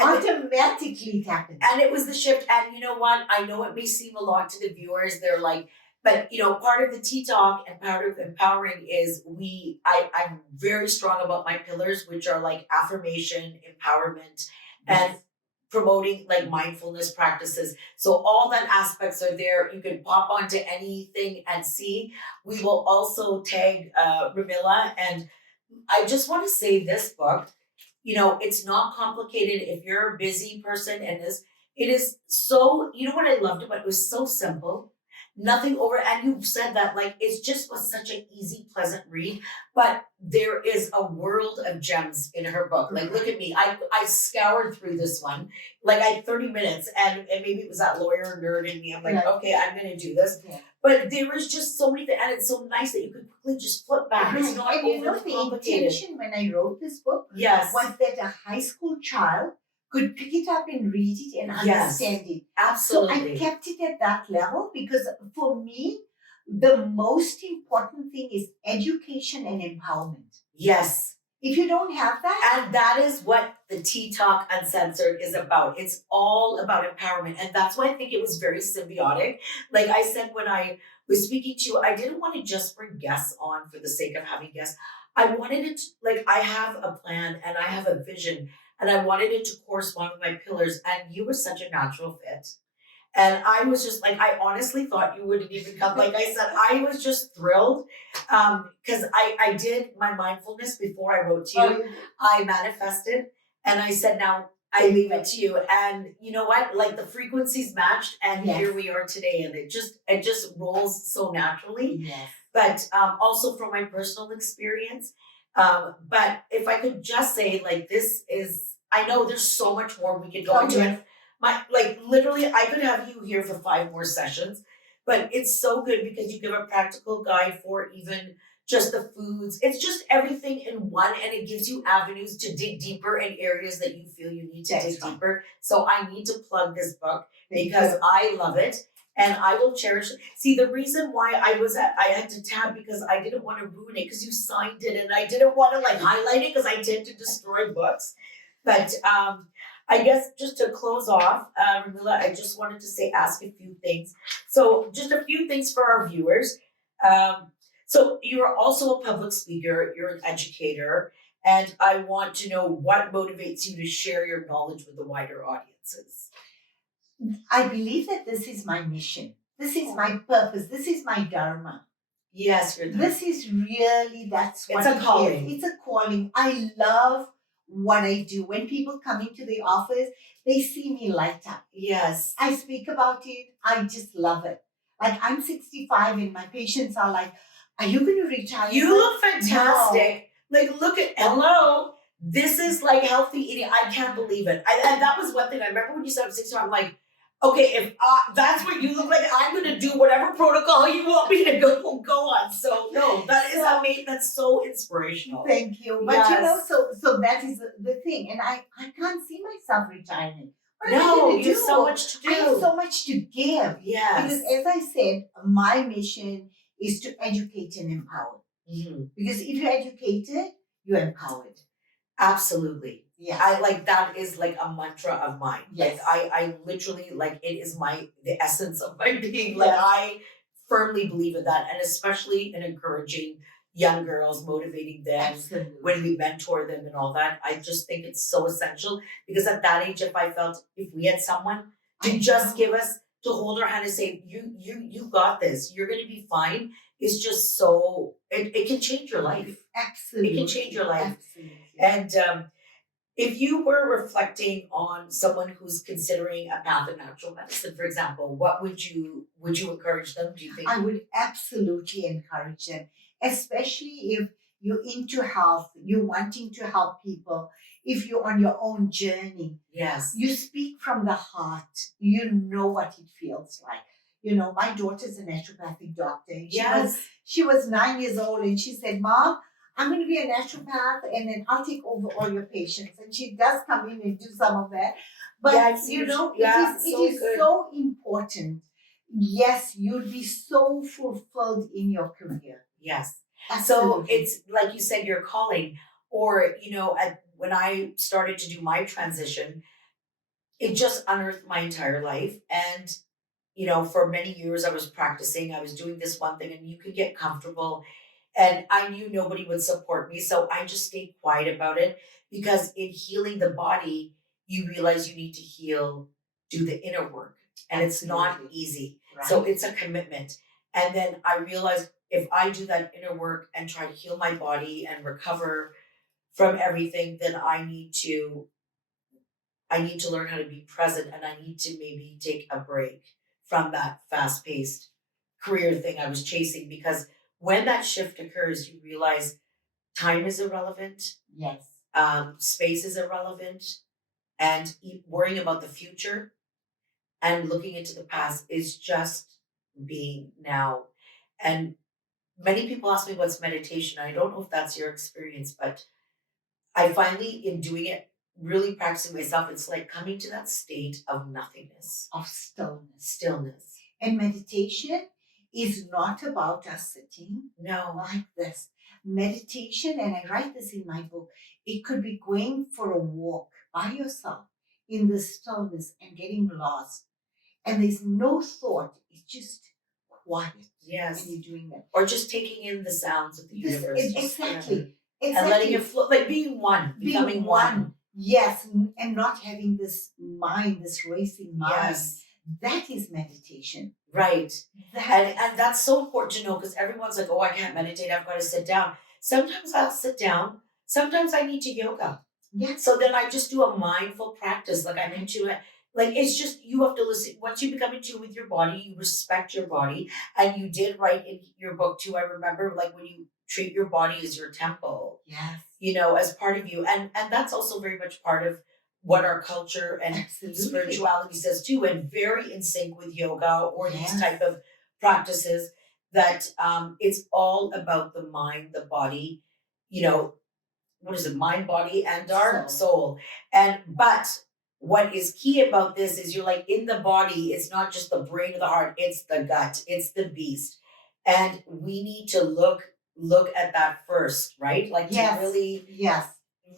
Automatically it happened. And it was the shift. And you know what? I know it may seem a lot to the viewers. They're like, but part of the Teatok and part of empowering is I'm very strong about my pillars, which are like affirmation, empowerment, and promoting like mindfulness practices. So all that aspects are there. You can pop onto anything and see. We will also tag Ramila. And I just want to say this book it's not complicated. If you're a busy person and it is so, what I loved about it was so simple, nothing over. And you've said that, like, it's just was such an easy, pleasant read. But there is a world of gems in her book. Like, look at me. I scoured through this one. Like, I had 30 minutes, and maybe it was that lawyer nerd in me. I'm like, okay, I'm going to do this. Yeah. But there was just so many things, and it's so nice that you could quickly just flip back. It's not the intention when I wrote this book was that a high school child could pick it up and read it and understand it. Absolutely. So I kept it at that level because for me, the most important thing is education and empowerment. Yes. If you don't have that. And that is what the Teatok Uncensored is about. It's all about empowerment. And that's why I think it was very symbiotic. Like I said, when I was speaking to you, I didn't want to just bring guests on for the sake of having guests. I wanted it to, like, I have a plan and I have a vision, and I wanted it to correspond with my pillars. And you were such a natural fit. And I was just like, I honestly thought you wouldn't even come. Like I said, I was just thrilled because I did my mindfulness before I wrote to you. I manifested and I said, now I leave it to you. And you know what? Like the frequencies matched, and here we are today. And it just rolls so naturally. Yes. But also from my personal experience. But if I could just say, like, this is, I know there's so much more we could go into. Literally, I could have you here for 5 more sessions, but it's so good because you give a practical guide for even just the foods. It's just everything in one, and it gives you avenues to dig deeper in areas that you feel you need to dig deeper. So I need to plug this book because I love it. And I will cherish it. See, the reason why I had to tab because I didn't want to ruin it because you signed it, and I didn't want to highlight it because I tend to destroy books. But I guess just to close off, Ramila, I just wanted to ask a few things. So just a few things for our viewers. So you're also a public speaker, you're an educator, and I want to know what motivates you to share your knowledge with the wider audiences. I believe that this is my mission. This is my purpose. This is my dharma. Yes, this is really, that's what it's a calling. It's a calling. I love what I do. When people come into the office, they see me light up. Yes. I speak about it. I just love it. Like, I'm 65 and my patients are like, are you going to retire? You look fantastic. No. Like, look at, hello. This is like healthy eating. I can't believe it. And that was one thing. I remember when you said I'm 65, I'm like, okay, if that's what you look like, I'm going to do whatever protocol you want me to go on. So no, that is amazing. That's so inspirational. Thank you. But so that is the thing. And I can't see myself retiring. No, you have so much to do. I have so much to give. Yes. Because as I said, my mission is to educate and empower. Mm-hmm. Because if you're educated, you're empowered. Absolutely. Yeah. That is like a mantra of mine. Yes. Like I literally, it is the essence of my being. Like, I firmly believe in that. And especially in encouraging young girls, motivating them. Absolutely. When we mentor them and all that. I just think it's so essential because at that age, if we had someone to just give us, to hold our hand and say, you got this, you're going to be fine. It's just so, it can change your life. Absolutely. It can change your life. Absolutely. And if you were reflecting on someone who's considering a path of natural medicine, for example, what would you encourage them? Do you think? I would absolutely encourage them, especially if you're into health, you're wanting to help people, if you're on your own journey. Yes. You speak from the heart. You know what it feels like. My daughter's a naturopathic doctor. She was 9 years old and she said, Mom, I'm going to be a naturopath and then I'll take over all your patients. And she does come in and do some of that. But, it is so important. Yes, you'll be so fulfilled in your career. Yes. Absolutely. So it's like you said, your calling. Or, when I started to do my transition, it just unearthed my entire life. And, for many years I was practicing, I was doing this one thing, and you could get comfortable. And I knew nobody would support me. So I just stayed quiet about it, because in healing the body, you realize you need to do the inner work. And it's not easy. Right. So it's a commitment. And then I realized if I do that inner work and try to heal my body and recover from everything, then I need to learn how to be present, and I need to maybe take a break from that fast-paced career thing I was chasing, because when that shift occurs, you realize time is irrelevant, Yes. space is irrelevant, and worrying about the future and looking into the past is just being now. And many people ask me what's meditation. I don't know if that's your experience, but I finally, in doing it, really practicing myself, it's like coming to that state of nothingness, Of stillness. stillness. And meditation is not about us sitting No. like this. Meditation, and I write this in my book, it could be going for a walk by yourself in the stillness and getting lost. And there's no thought, it's just quiet. Yes. And you're doing that. Or just taking in the sounds of the universe. Exactly. And letting it flow, like being one, becoming one. Yes, and not having this mind, this racing mind. Yes. That is meditation. Right. And that's so important to know, because everyone's like, oh, I can't meditate, I've got to sit down. Sometimes I'll sit down. Sometimes I need to yoga. Yes. So then I just do a mindful practice. Like I'm into it. Like it's just, you have to listen. Once you become in tune with your body, you respect your body. And you did write in your book too, I remember, like when you treat your body as your temple. Yes. You know, as part of you. And that's also very much part of what our culture and Absolutely. spirituality says too, and very in sync with yoga or Yes. these type of practices, that it's all about the mind, the body, you know, what is it, mind, body, and our soul. But what is key about this is you're like, in the body, it's not just the brain or the heart, it's the gut, it's the beast. And we need to look at that first, right? Like Yes. to really, Yes.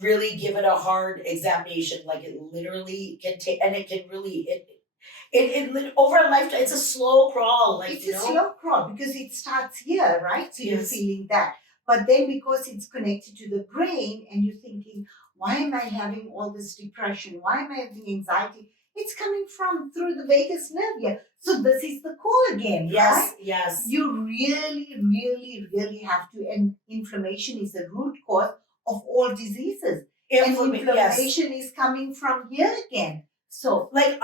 really give it a hard examination. Like it literally can take, and it can really, it over a lifetime, it's a slow crawl. Like, It's you a know? slow crawl because it starts here, right? So you're Yes. feeling that. But then because it's connected to the brain and you're thinking, why am I having all this depression? Why am I having anxiety? It's coming from through the vagus nerve here. So this is the core again, Yes, right? yes. You really, really, really have to, and inflammation is the root cause of all diseases. And inflammation is coming from here again. So like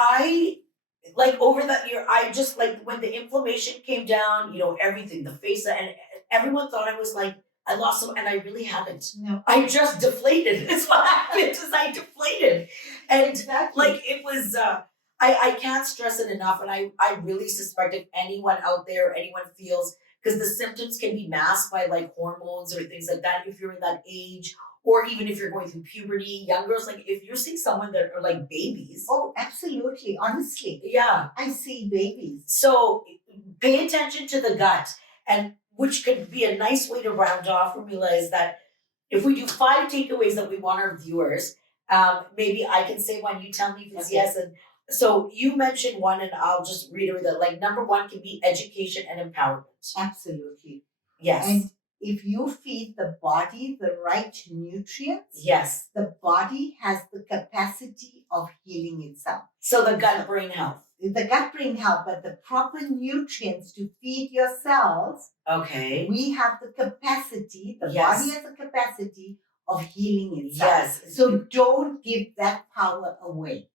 over that year, I just, like when the inflammation came down, you know, everything, the face, and everyone thought I was like, I lost some, and I really haven't. No. I just deflated. That's what happened, is I deflated. And exactly. like it was, I can't stress it enough. And I really suspect if anyone out there, anyone feels, because the symptoms can be masked by like hormones or things like that, if you're in that age, or even if you're going through puberty, young girls, like if you're seeing someone that are like babies. Oh, absolutely. Honestly. Yeah. I see babies. So pay attention to the gut, and which could be a nice way to round off, Ramila, is that if we do 5 takeaways that we want our viewers, maybe I can say one, you tell me if it's Okay. yes. And so you mentioned one, and I'll just reiterate that. Like number 1 can be education and empowerment. Absolutely. Yes. And if you feed the body the right nutrients, yes, the body has the capacity of healing itself. So the gut-brain health. The gut-brain health, but the proper nutrients to feed your cells. Okay. We have the capacity, the Yes. body has the capacity of healing itself. Yes. So don't give that power away.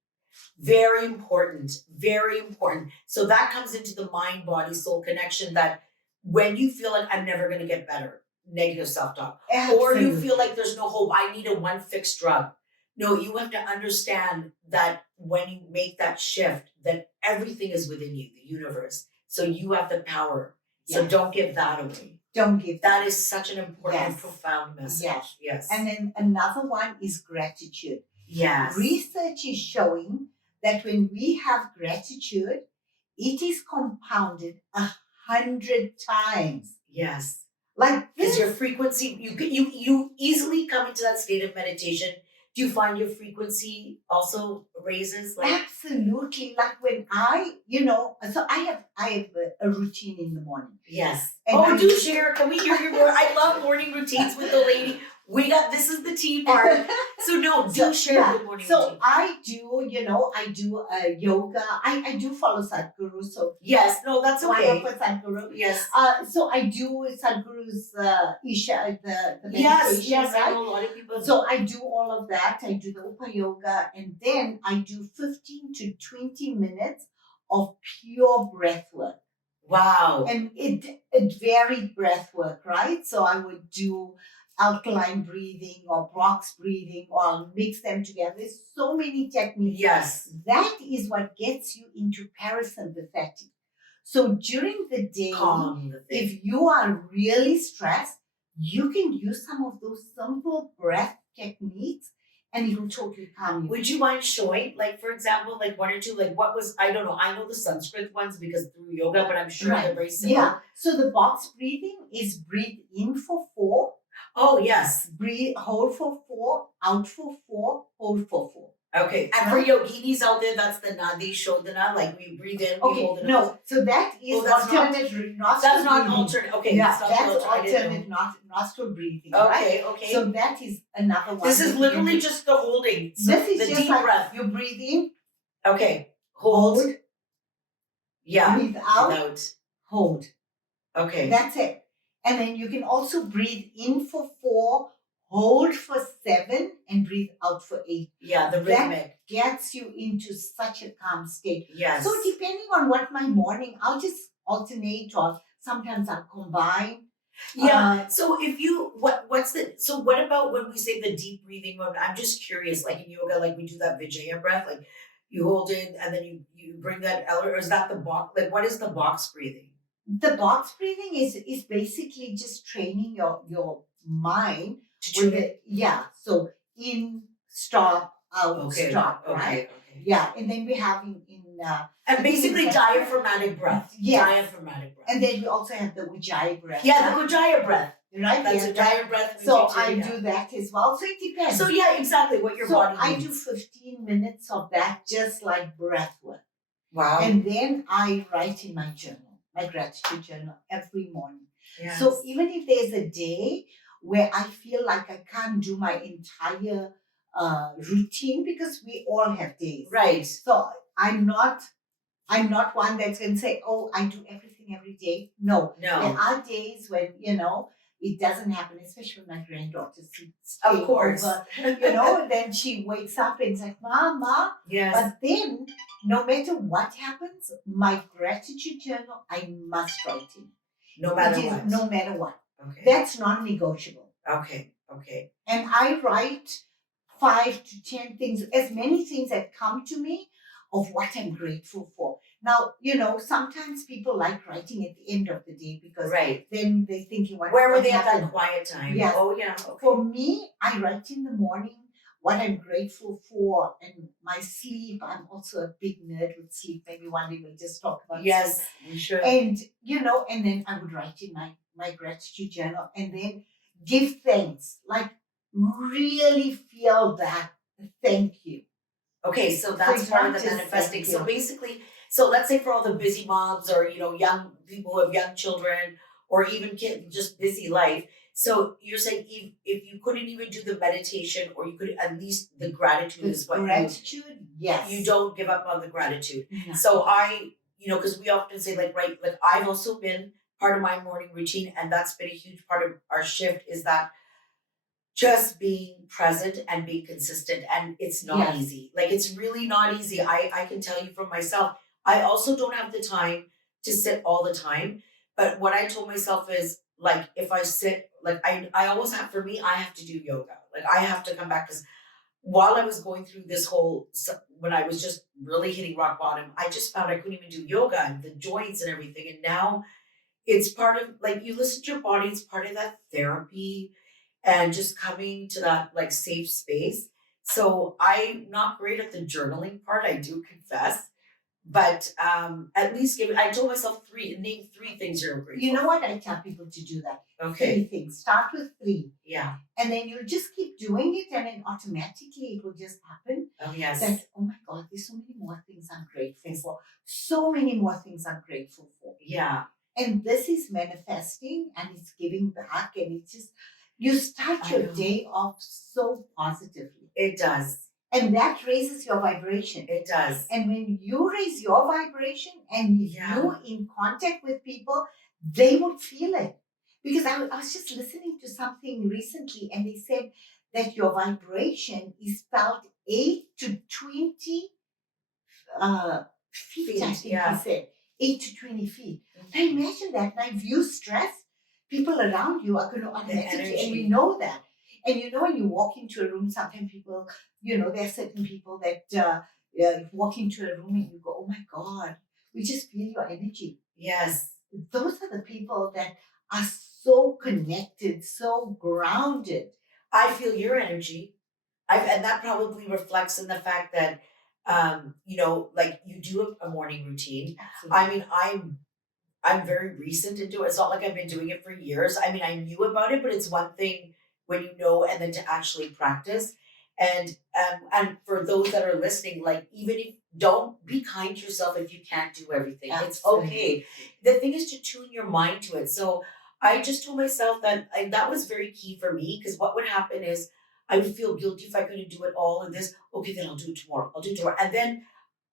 Very important. Very important. So that comes into the mind, body, soul connection, that when you feel like I'm never going to get better, negative self-talk, or you feel like there's no hope, I need a one fixed drug. No, you have to understand that when you make that shift, that everything is within you, the universe. So you have the power. So Yes. don't give that away. Don't give that. Is such an important and Yes. profound message. Yes. Yes. And then another one is gratitude. Yes. Research is showing that when we have gratitude, it is compounded 100 times. Yes. Like Because this. your frequency, you easily come into that state of meditation. Do you find your frequency also raises? Like, absolutely. Like when so I have a routine in the morning. yes. And do share. Can we hear your more? I love morning routines with the lady. This is the tea part. So no, do share yeah. good morning So routine. I do, I do yoga. I do follow Sadhguru. So Yes, no, that's so I okay. work with Sadhguru. Yes. So I do Sadhguru's Isha, the Yes, meditation, yes, I right? know a lot of people. So I do all of that. I do the Upa Yoga, and then I do 15 to 20 minutes of pure breath work. Wow. And it varied breath work, right? So I would do alkaline breathing or box breathing, or I'll mix them together. There's so many techniques. Yes. That is what gets you into parasympathetic. So during the day, if you are really stressed, you can use some of those simple breath techniques and it will totally calm you. Would you mind showing, like, for example, like one or two, like what was, I don't know, I know the Sanskrit ones because through yoga, but I'm sure they're very similar. Yeah. So the box breathing is breathe in for 4. Oh, yes. Breathe, hold for 4, out for 4, hold for 4. Okay. And for yoginis out there, that's the Nadi Shodhana, like we breathe in, we hold it. No. So that is alternate nostril. That's not alternate. Okay. Yeah, that's alternate nostril breathing. Okay, right? okay. So that is another one. This is literally just the holding. So this is the just deep like breath. You breathe in. Okay. Hold. Yeah. Breathe out. Hold. Okay. That's it. And then you can also breathe in for 4, hold for 7, and breathe out for 8. Yeah, the rhythmic. That gets you into such a calm state. Yes. So depending on what my morning, I'll just alternate, or sometimes I'll combine. Yeah. So if you what about when we say the deep breathing mode? I'm just curious, like in yoga, like we do that Vijaya breath, like you hold in and then you bring that out, or is that the box? Like what is the box breathing? The box breathing is basically just training your mind to with it. Yeah. So in, stop, out, stop, right? Okay. Yeah. And then we have in and basically diaphragmatic breath. Yes. Diaphragmatic breath. And then we also have the Ujjayi breath. Yeah, the Ujjayi breath. Right? That's Ujjayi breath. So I do that as well. So it depends. So yeah, exactly what your body needs. I do 15 minutes of that, just like breath work. Wow. And then I write in my journal, my gratitude journal, every morning. Yes. So even if there's a day where I feel like I can't do my entire routine, because we all have days. Right. So I'm not one that's going to say, oh, I do everything every day. No. There are days when, it doesn't happen, especially when my granddaughter sleeps. Of course. Over, then she wakes up and says, Mama. Yes. But then, no matter what happens, my gratitude journal, I must write in. No matter what. No matter what. Okay. That's non-negotiable. Okay. And I write 5 to 10 things, as many things that come to me of what I'm grateful for. Now, sometimes people like writing at the end of the day because then they're thinking, where were they at that quiet time? Yeah. Oh, yeah. Okay. For me, I write in the morning what I'm grateful for, and my sleep. I'm also a big nerd with sleep. Maybe one day we'll just talk about yes, sleep. we should. And, and then I would write in my gratitude journal and then give thanks. Like, really feel that thank you. Okay, so that's part of the manifesting. So basically, let's say for all the busy moms or, young people who have young children or even kids, just busy life. So you're saying if you couldn't even do the meditation, or you could at least the gratitude is what gratitude, yes. You don't give up on the gratitude. No. So because we often say like I've also been part of my morning routine, and that's been a huge part of our shift, is that just being present and being consistent. And it's not easy. Like, it's really not easy. I can tell you from myself, I also don't have the time to sit all the time. But what I told myself is, like, if I sit, like, I always have, for me, I have to do yoga. Like, I have to come back, because while I was going through this when I was just really hitting rock bottom, I just found I couldn't even do yoga and the joints and everything. And now it's part of, like, you listen to your body, it's part of that therapy and just coming to that, like, safe space. So I'm not great at the journaling part, I do confess. But at least I told myself name 3 things you're grateful for. You know what? I tell people to do that. Okay. 3 things. Start with 3. Yeah. And then you'll just keep doing it, and then automatically it will just happen. Oh, yes. That, oh my God, there's so many more things I'm grateful for. So many more things I'm grateful for. Yeah. And this is manifesting, and it's giving back, and it's just, You start I your know. day off so positively. It does. And that raises your vibration. It does. And when you raise your vibration and Yeah. you're in contact with people, they would feel it. Because I was just listening to something recently and they said that your vibration is felt 8 to 20 feet, I think yeah. he said. 8 to 20 feet. Now imagine that. Now, if you stress, people around you are going to automatically, and we know that. And you know, when you walk into a room, sometimes people, you know, there are certain people that walk into a room and you go, oh my God, we just feel your energy. Yes. Those are the people that are so connected, so grounded. I feel your energy. And that probably reflects in the fact that, you know, like you do a morning routine. Absolutely. I mean, I'm very recent into it. It's not like I've been doing it for years. I mean, I knew about it, but it's one thing when you know and then to actually practice. And for those that are listening, like even if don't be kind to yourself if you can't do everything. Absolutely. It's okay. The thing is to tune your mind to it. So I just told myself that that was very key for me because what would happen is I would feel guilty if I couldn't do it all of this. Okay, then I'll do it tomorrow. I'll do it tomorrow. And then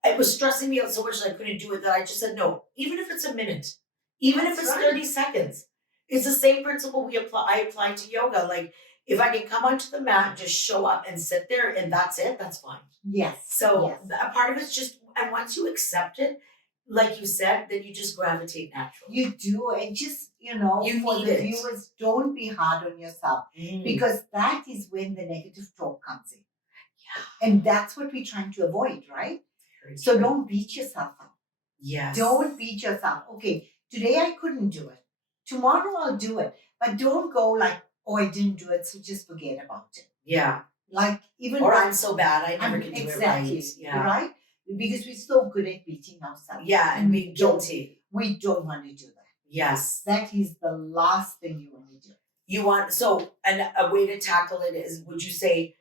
it was stressing me out so much that I couldn't do it that I just said no, even if it's a minute, even if it's 30 seconds. It's the same principle I apply to yoga. Like if I can come onto the mat, just show up and sit there and that's it, that's fine. Yes. So a part of it's just, and once you accept it, like you said, then you just gravitate naturally. You do, and just, you know, for the viewers, don't be hard on yourself because that is when the negative talk comes in. Yeah. And that's what we're trying to avoid, right? So don't beat yourself up. Yes. Don't beat yourself. Okay, today I couldn't do it. Tomorrow I'll do it. But don't go like, oh, I didn't do it, so just forget about it. Yeah. Like even or I'm so bad, I never can do it right. Yeah. Right? Because we're so good at beating ourselves. Yeah, and being guilty. We don't want to do that. Yes. That is the last thing you want to do. You want, so, and a way to tackle it is, would you say,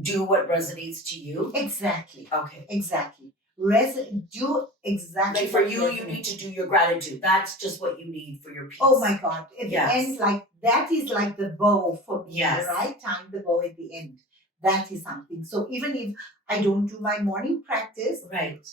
do what resonates to you? Exactly. Okay. Exactly. Do exactly. Like for you, you need to do your gratitude. That's just what you need for your peace. Oh my God. At the end, like that is like the bow for me. Yes. The right time, the bow at the end. That is something. So even if I don't do my morning practice, right,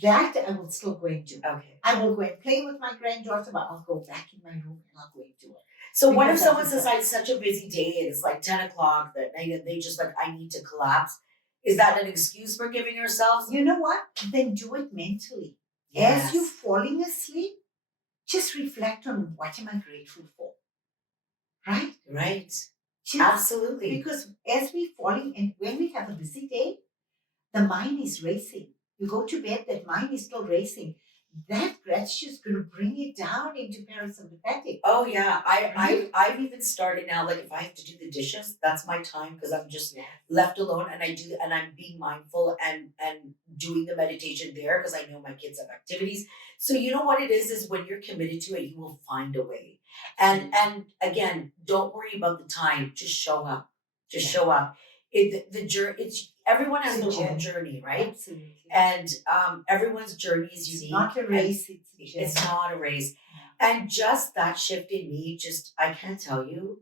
that I will still go and do. Okay. I will go and play with my granddaughter, but I'll go back in my room and I'll go and do it. So what if someone says I had such a busy day and it's like 10 o'clock that night and they just like, I need to collapse? Is that an excuse for giving yourselves? You know what? Then do it mentally. Yes. As you're falling asleep, just reflect on what am I grateful for. Right? Right. Just, absolutely. Because as we're falling and when we have a busy day, the mind is racing. You go to bed, that mind is still racing. That gratitude is going to bring it down into parasympathetic. Oh yeah, I've even started now. Like if I have to do the dishes, that's my time because I'm just left alone, and I'm being mindful and doing the meditation there because I know my kids have activities. So you know what it is when you're committed to it, you will find a way. And again, don't worry about the time. Just show up. Just show up. The journey. Everyone has their own journey, right? Absolutely. And everyone's journey is unique. It's not a race. It's not a race. And just that shift in me, I can't tell you.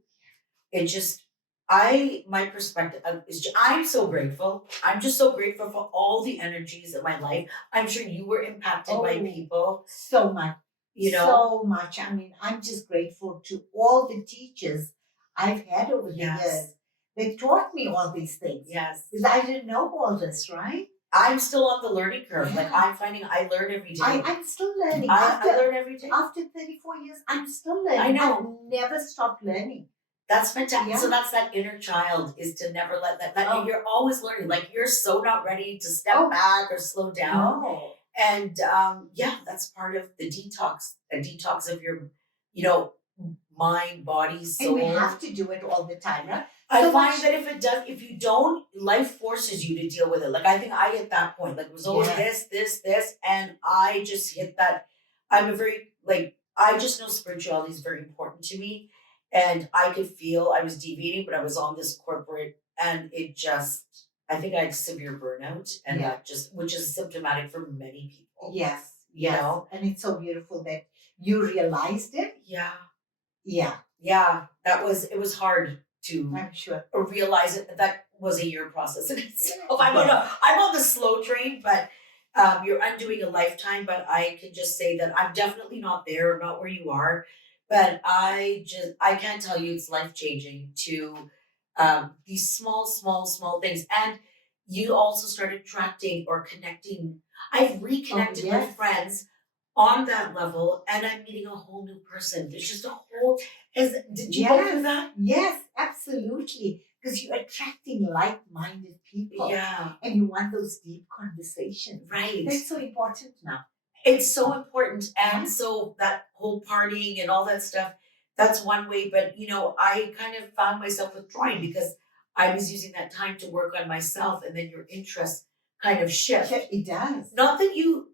It just, my perspective is, I'm so grateful. I'm just so grateful for all the energies in my life. I'm sure you were impacted by people. So much. You know? So much. I mean, I'm just grateful to all the teachers I've had over the years. They taught me all these things. Yes. Because I didn't know all this, right? I'm still on the learning curve. Yeah. Like I'm finding I learn every day. I'm still learning. I learn every day. After 34 years, I'm still learning. I know. I've never stopped learning. That's fantastic. Yeah. So that's that inner child is to never let that you're always learning. Like you're so not ready to step back or slow down. No. And that's part of the detox. A detox of your, mind, body, soul. And we have to do it all the time, right? I find that if you don't, life forces you to deal with it. Like I think I hit that point. Like it was always this, and I just hit that. I'm a very I just know spirituality is very important to me, and I could feel I was deviating, but I was on this corporate, and it just I think I had severe burnout, and that just which is symptomatic for many people. Yes, you know, and it's so beautiful that you realized it. Yeah. Yeah. Yeah, it was hard to I'm sure. realize it. That was a year process in itself. Yes. I'm on the slow train, but you're undoing a lifetime. But I can just say that I'm definitely not there, not where you are. But I can't tell you it's life changing to these small things. And you also start attracting or connecting. I've reconnected with Yes. friends on that level, and I'm meeting a whole new person. There's just a whole. Did you go through that? Yes, absolutely. Because you're attracting like-minded people. Yeah, And you want those deep conversations. right. That's so important now. It's so important. And Yeah. so that whole partying and all that stuff, that's one way. But, I kind of found myself withdrawing because I was using that time to work on myself, and then your interests kind of shift. It does. Not that you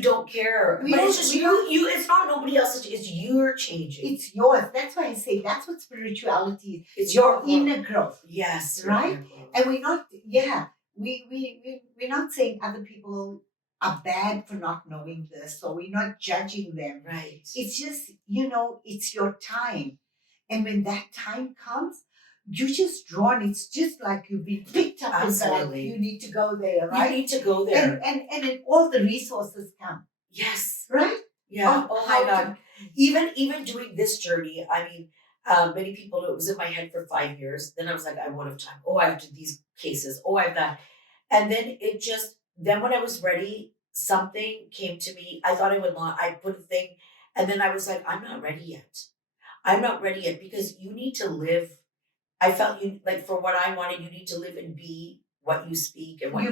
don't care, We but don't- it's just we you. don't- It's not nobody else's. It's you're changing. It's yours. That's why I say that's what spirituality is. It's Your your inner growth. Yes, Right? your growth. And we're not, we're not saying other people are bad for not knowing this, or we're not judging them. Right. It's just, it's your time. And when that time comes, you're just drawn. It's just like you've been picked up and said, Absolutely. you need to go there, right? You need to go there. And then all the resources come, Yes. right? Yeah. Oh, Oh my God. Even doing this journey, I mean, many people know it was in my head for 5 years. Then I was like, I won't have time. Oh, I have to these cases. Oh, I have that. And then when I was ready, something came to me. I thought I would launch. I put a thing, and then I was like, I'm not ready yet. I'm not ready yet because you need to live. I felt you like for what I wanted, you need to live and be what you speak and what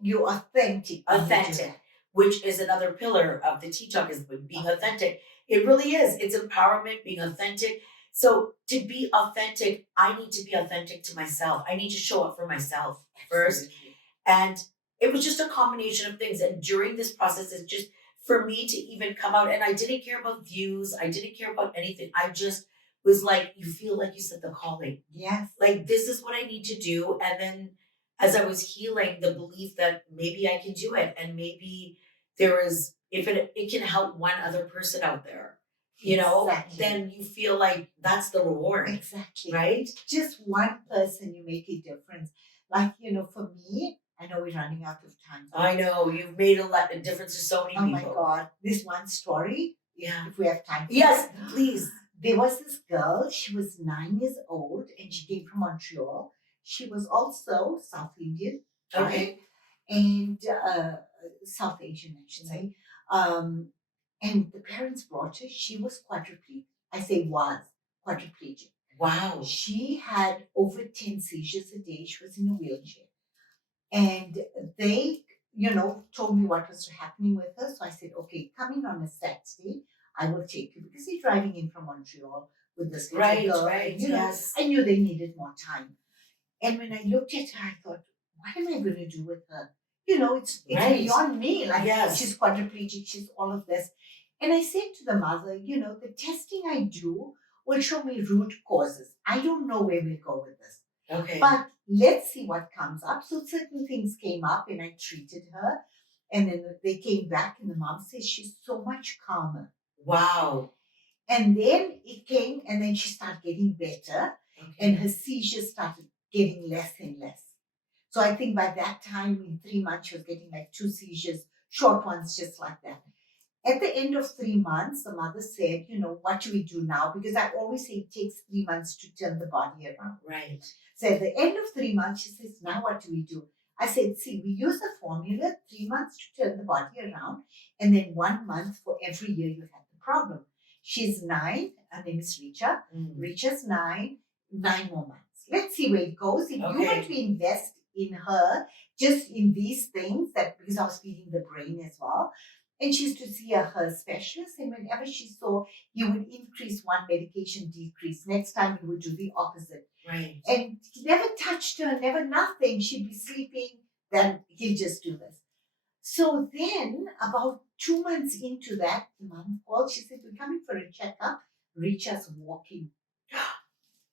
you're authentic. when you do authentic, that. which is another pillar of the Teatok is being authentic. It really is. It's empowerment, being authentic. So to be authentic, I need to be authentic to myself. I need to show up for myself first. Absolutely. And it was just a combination of things. And during this process, it's just for me to even come out, and I didn't care about views. I didn't care about anything. I just was like, you feel like you said the calling. Yes. Like, this is what I need to do. And then as I was healing, the belief that maybe I can do it, and maybe there is, if it can help one other person out there, Exactly. then you feel like that's the reward, Exactly. right? Just one person, you make a difference. Like, for me, I know we're running out of time. I know you've made a difference to so many Oh people. my God. This one story, Yeah. if we have time. for Yes, it. please. There was this girl, she was 9 years old and she came from Montreal. She was also South Indian. Okay. Right? And South Asian, I should say. And the parents brought her. She was quadriplegic. I say was quadriplegic. Wow. She had over 10 seizures a day. She was in a wheelchair. And they, told me what was happening with her. So I said, okay, coming on a Saturday, I will take you, because he's driving in from Montreal with this little Right, girl. right, And, yes. I knew they needed more time. And when I looked at her, I thought, what am I going to do with her? It's Right. beyond me. Like, Yes. she's quadriplegic, she's all of this. And I said to the mother, the testing I do will show me root causes. I don't know where we'll go with this. Okay. But let's see what comes up. So certain things came up and I treated her. And then they came back and the mom says she's so much calmer. Wow. And then it came and then she started getting better. Okay. And her seizures started getting less and less. So I think by that time, in 3 months, she was getting like 2 seizures, short ones, just like that. At the end of 3 months, the mother said, what do we do now? Because I always say it takes 3 months to turn the body around. Right. So at the end of 3 months, she says, now what do we do? I said, see, we use the formula, 3 months to turn the body around, and then 1 month for every year you have the problem. She's 9. Her name is Richa. Richa's 9 more months. Let's see where it goes. If you were to invest in her, just in these things, because I was feeding the brain as well, and she used to see her specialist, and whenever she saw he would increase one medication, decrease. Next time he would do the opposite. Right. And he never touched her, never nothing. She'd be sleeping, then he'll just do this. So then, about 2 months into that, the mom called. She said, we're coming for a checkup. Richa's walking.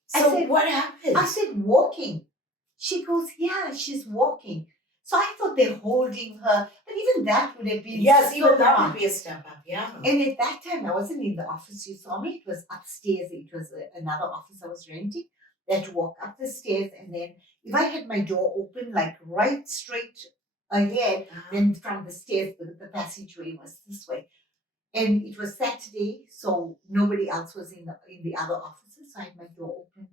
So what happened? I said, walking. She goes, yeah, she's walking. So I thought they're holding her, but even that would have been Yes, so even that much. would be a step up. Yeah. And at that time, I wasn't in the office. You saw me. It was upstairs. It was another office I was renting. I had to walk up the stairs, and then if I had my door open, like right straight ahead, then from the stairs, the passageway was this way. And it was Saturday, so nobody else was in the other offices. So I had my door open.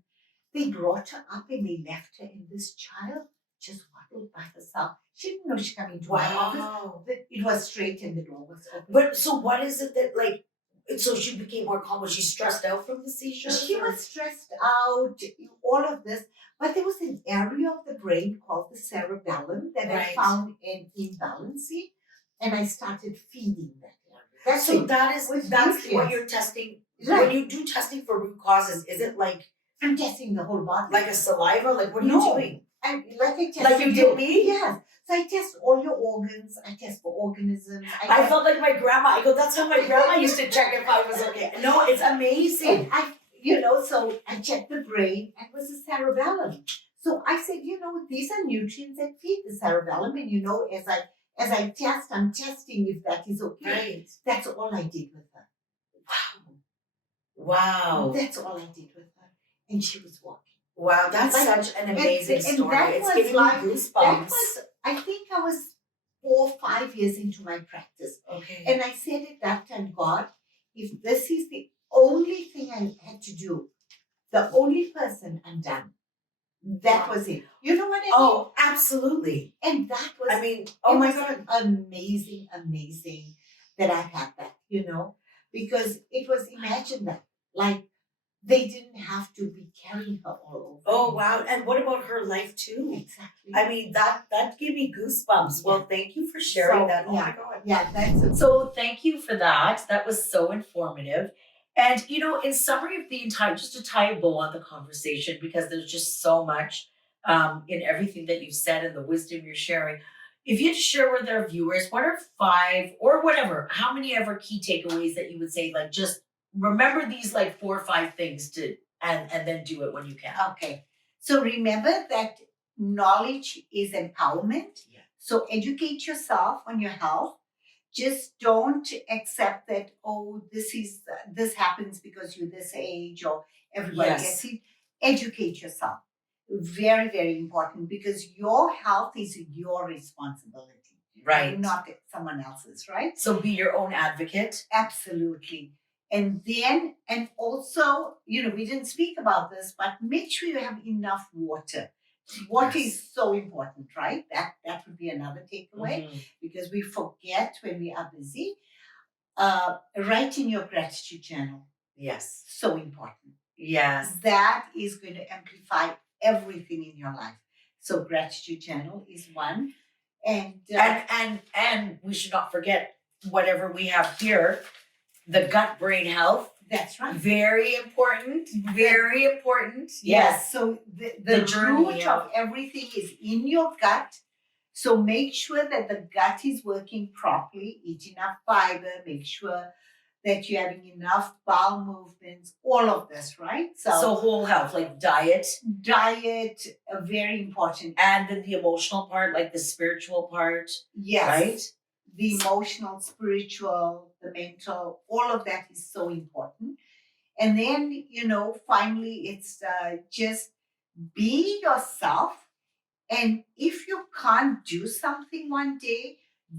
They brought her up and they left her, and this child just waddled by herself. She didn't know she came into my office. Wow. It was straight and the door was open. But so what is it that like? So she became more calm. Was she stressed out from the seizures? She was stressed out, all of this. But there was an area of the brain called the cerebellum that I Right. found an imbalance in, and I started feeding that area. So that's nutrients. what you're testing. Right. When you do testing for root causes, is it like I'm testing the whole body. a saliva? Like what are No. you doing? And like I test Like you did me? Yes. So I test all your organs. I test for organisms. I felt like my grandma. I go, that's how my grandma used to check if I was okay. No, it's amazing. And so I checked the brain and it was the cerebellum. So I said, these are nutrients that feed the cerebellum. And as I test, I'm testing if that is okay. Right. That's all I did with her. Wow. That's all I did with her. And she was walking. Wow, that's such an amazing story. It's giving me goosebumps. I think I was 4 or 5 years into my practice. Okay. And I said at that time, God, if this is the only thing I had to do, the only person, I'm done. That was it. You know what I mean? Oh, absolutely. And that was, oh my God. Amazing that I had that, because it was, imagine that, like, they didn't have to be carrying her all over. Oh, wow. And what about her life too? Exactly. That gave me goosebumps. Well, thank you for sharing that. Oh my God. Yeah, that's it. So thank you for that. That was so informative. And, in summary of the entire, just to tie a bow on the conversation, because there's just so much in everything that you've said and the wisdom you're sharing. If you had to share with our viewers, what are 5 or whatever, how many ever key takeaways that you would say, like, just remember these like 4 or 5 things and then do it when you can. Okay. So remember that knowledge is empowerment. Yeah. So educate yourself on your health. Just don't accept that, this happens because you're this age or everybody gets it. Educate yourself. Very, very important, because your health is your responsibility. Right. Not someone else's, right? So be your own advocate. Absolutely. And also, we didn't speak about this, but make sure you have enough water. Water is so important, right? That would be another takeaway, because we forget when we are busy. Write in your gratitude journal. Yes. So important. Yes. That is going to amplify everything in your life. So gratitude journal is one. And we should not forget whatever we have here, the gut brain health. That's right. Very important. Very important. Yes. So the root of everything is in your gut. So make sure that the gut is working properly. Eat enough fiber. Make sure that you're having enough bowel movements. All of this, right? So whole health, like diet. Diet, very important. And then the emotional part, like the spiritual part. Yes. Right? The emotional, spiritual, the mental, all of that is so important. And then, finally, it's just be yourself. And if you can't do something one day,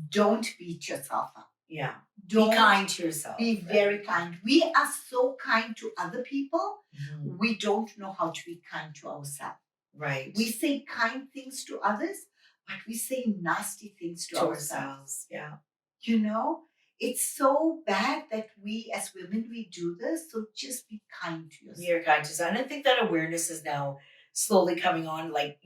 don't beat yourself up. Yeah. Be kind to yourself. Be very kind. We are so kind to other people. Mm-hmm. We don't know how to be kind to ourselves. Right. We say kind things to others, but we say nasty things to ourselves. Yeah. It's so bad that we as women, we do this. So just be kind to yourself. You're kind to yourself. And I think that awareness is now slowly coming on. Like,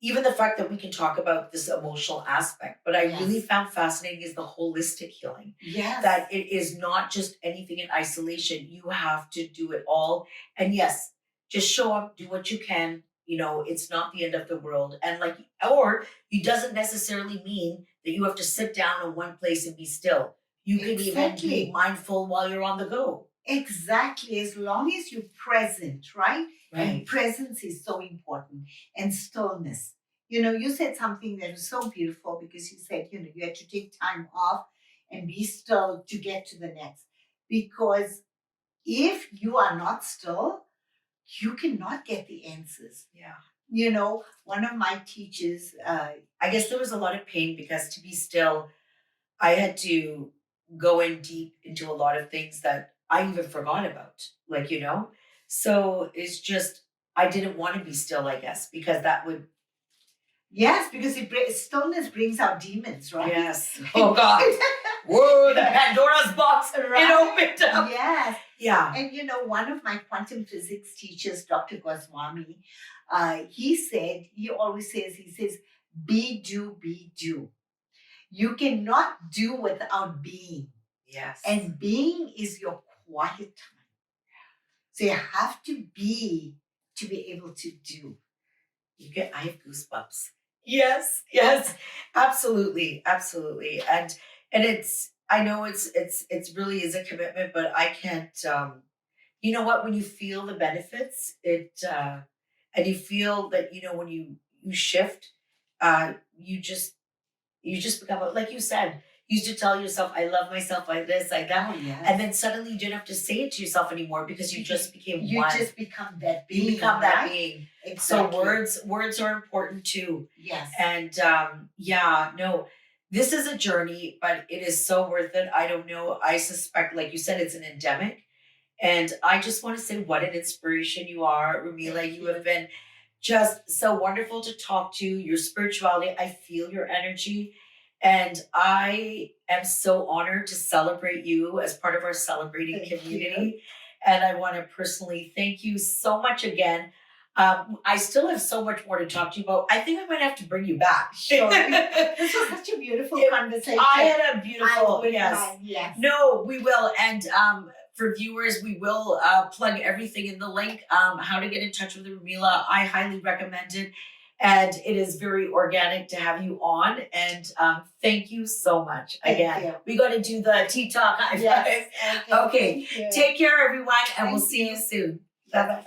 even the fact that we can talk about this emotional aspect, but I really found fascinating is the holistic healing. Yes. That it is not just anything in isolation. You have to do it all. And yes, just show up, do what you can. It's not the end of the world. And it doesn't necessarily mean that you have to sit down in one place and be still. You can even be mindful while you're on the go. Exactly. As long as you're present, right? And presence is so important. And stillness. You said something that was so beautiful because you said, you had to take time off and be still to get to the next. Because if you are not still, you cannot get the answers. Yeah. One of my teachers, I guess there was a lot of pain because to be still, I had to go in deep into a lot of things that I even forgot about. So it's just, I didn't want to be still, I guess, because that would, yes, because stillness brings out demons, right? yes. Oh God. Whoa, the Pandora's box. Right. It opened up. Yes. Yeah. And one of my quantum physics teachers, Dr. Goswami, he always says, be, do, be, do. You cannot do without being. Yes. And being is your quiet time. So you have to be able to do. I have goosebumps. Yes, absolutely, absolutely. And I know it's really is a commitment, but I can't, you know what, when you feel the benefits, and you feel that, when you shift, you just become, like you said, you used to tell yourself, I love myself like this, like that. Oh, yes. And then suddenly you didn't have to say it to yourself anymore because you just became you one. You just become that being. You become that right? being. Exactly. So words are important too. Yes. And no, this is a journey, but it is so worth it. I don't know. I suspect, like you said, it's an endemic. And I just want to say what an inspiration you are, Ramila. You have been just so wonderful to talk to. Your spirituality, I feel your energy. And I am so honored to celebrate you as part of our celebrating community. And I want to personally thank you so much again. I still have so much more to talk to you about. I think I might have to bring you back. Sure. This was such a beautiful conversation. I had a beautiful, yes. No, we will. And for viewers, we will plug everything in the link. How to get in touch with Ramila. I highly recommend it. And it is very organic to have you on. And thank you so much. Again, we got to do the Teatok. Yes. Okay. Take care, everyone. And we'll see you soon. Bye-bye.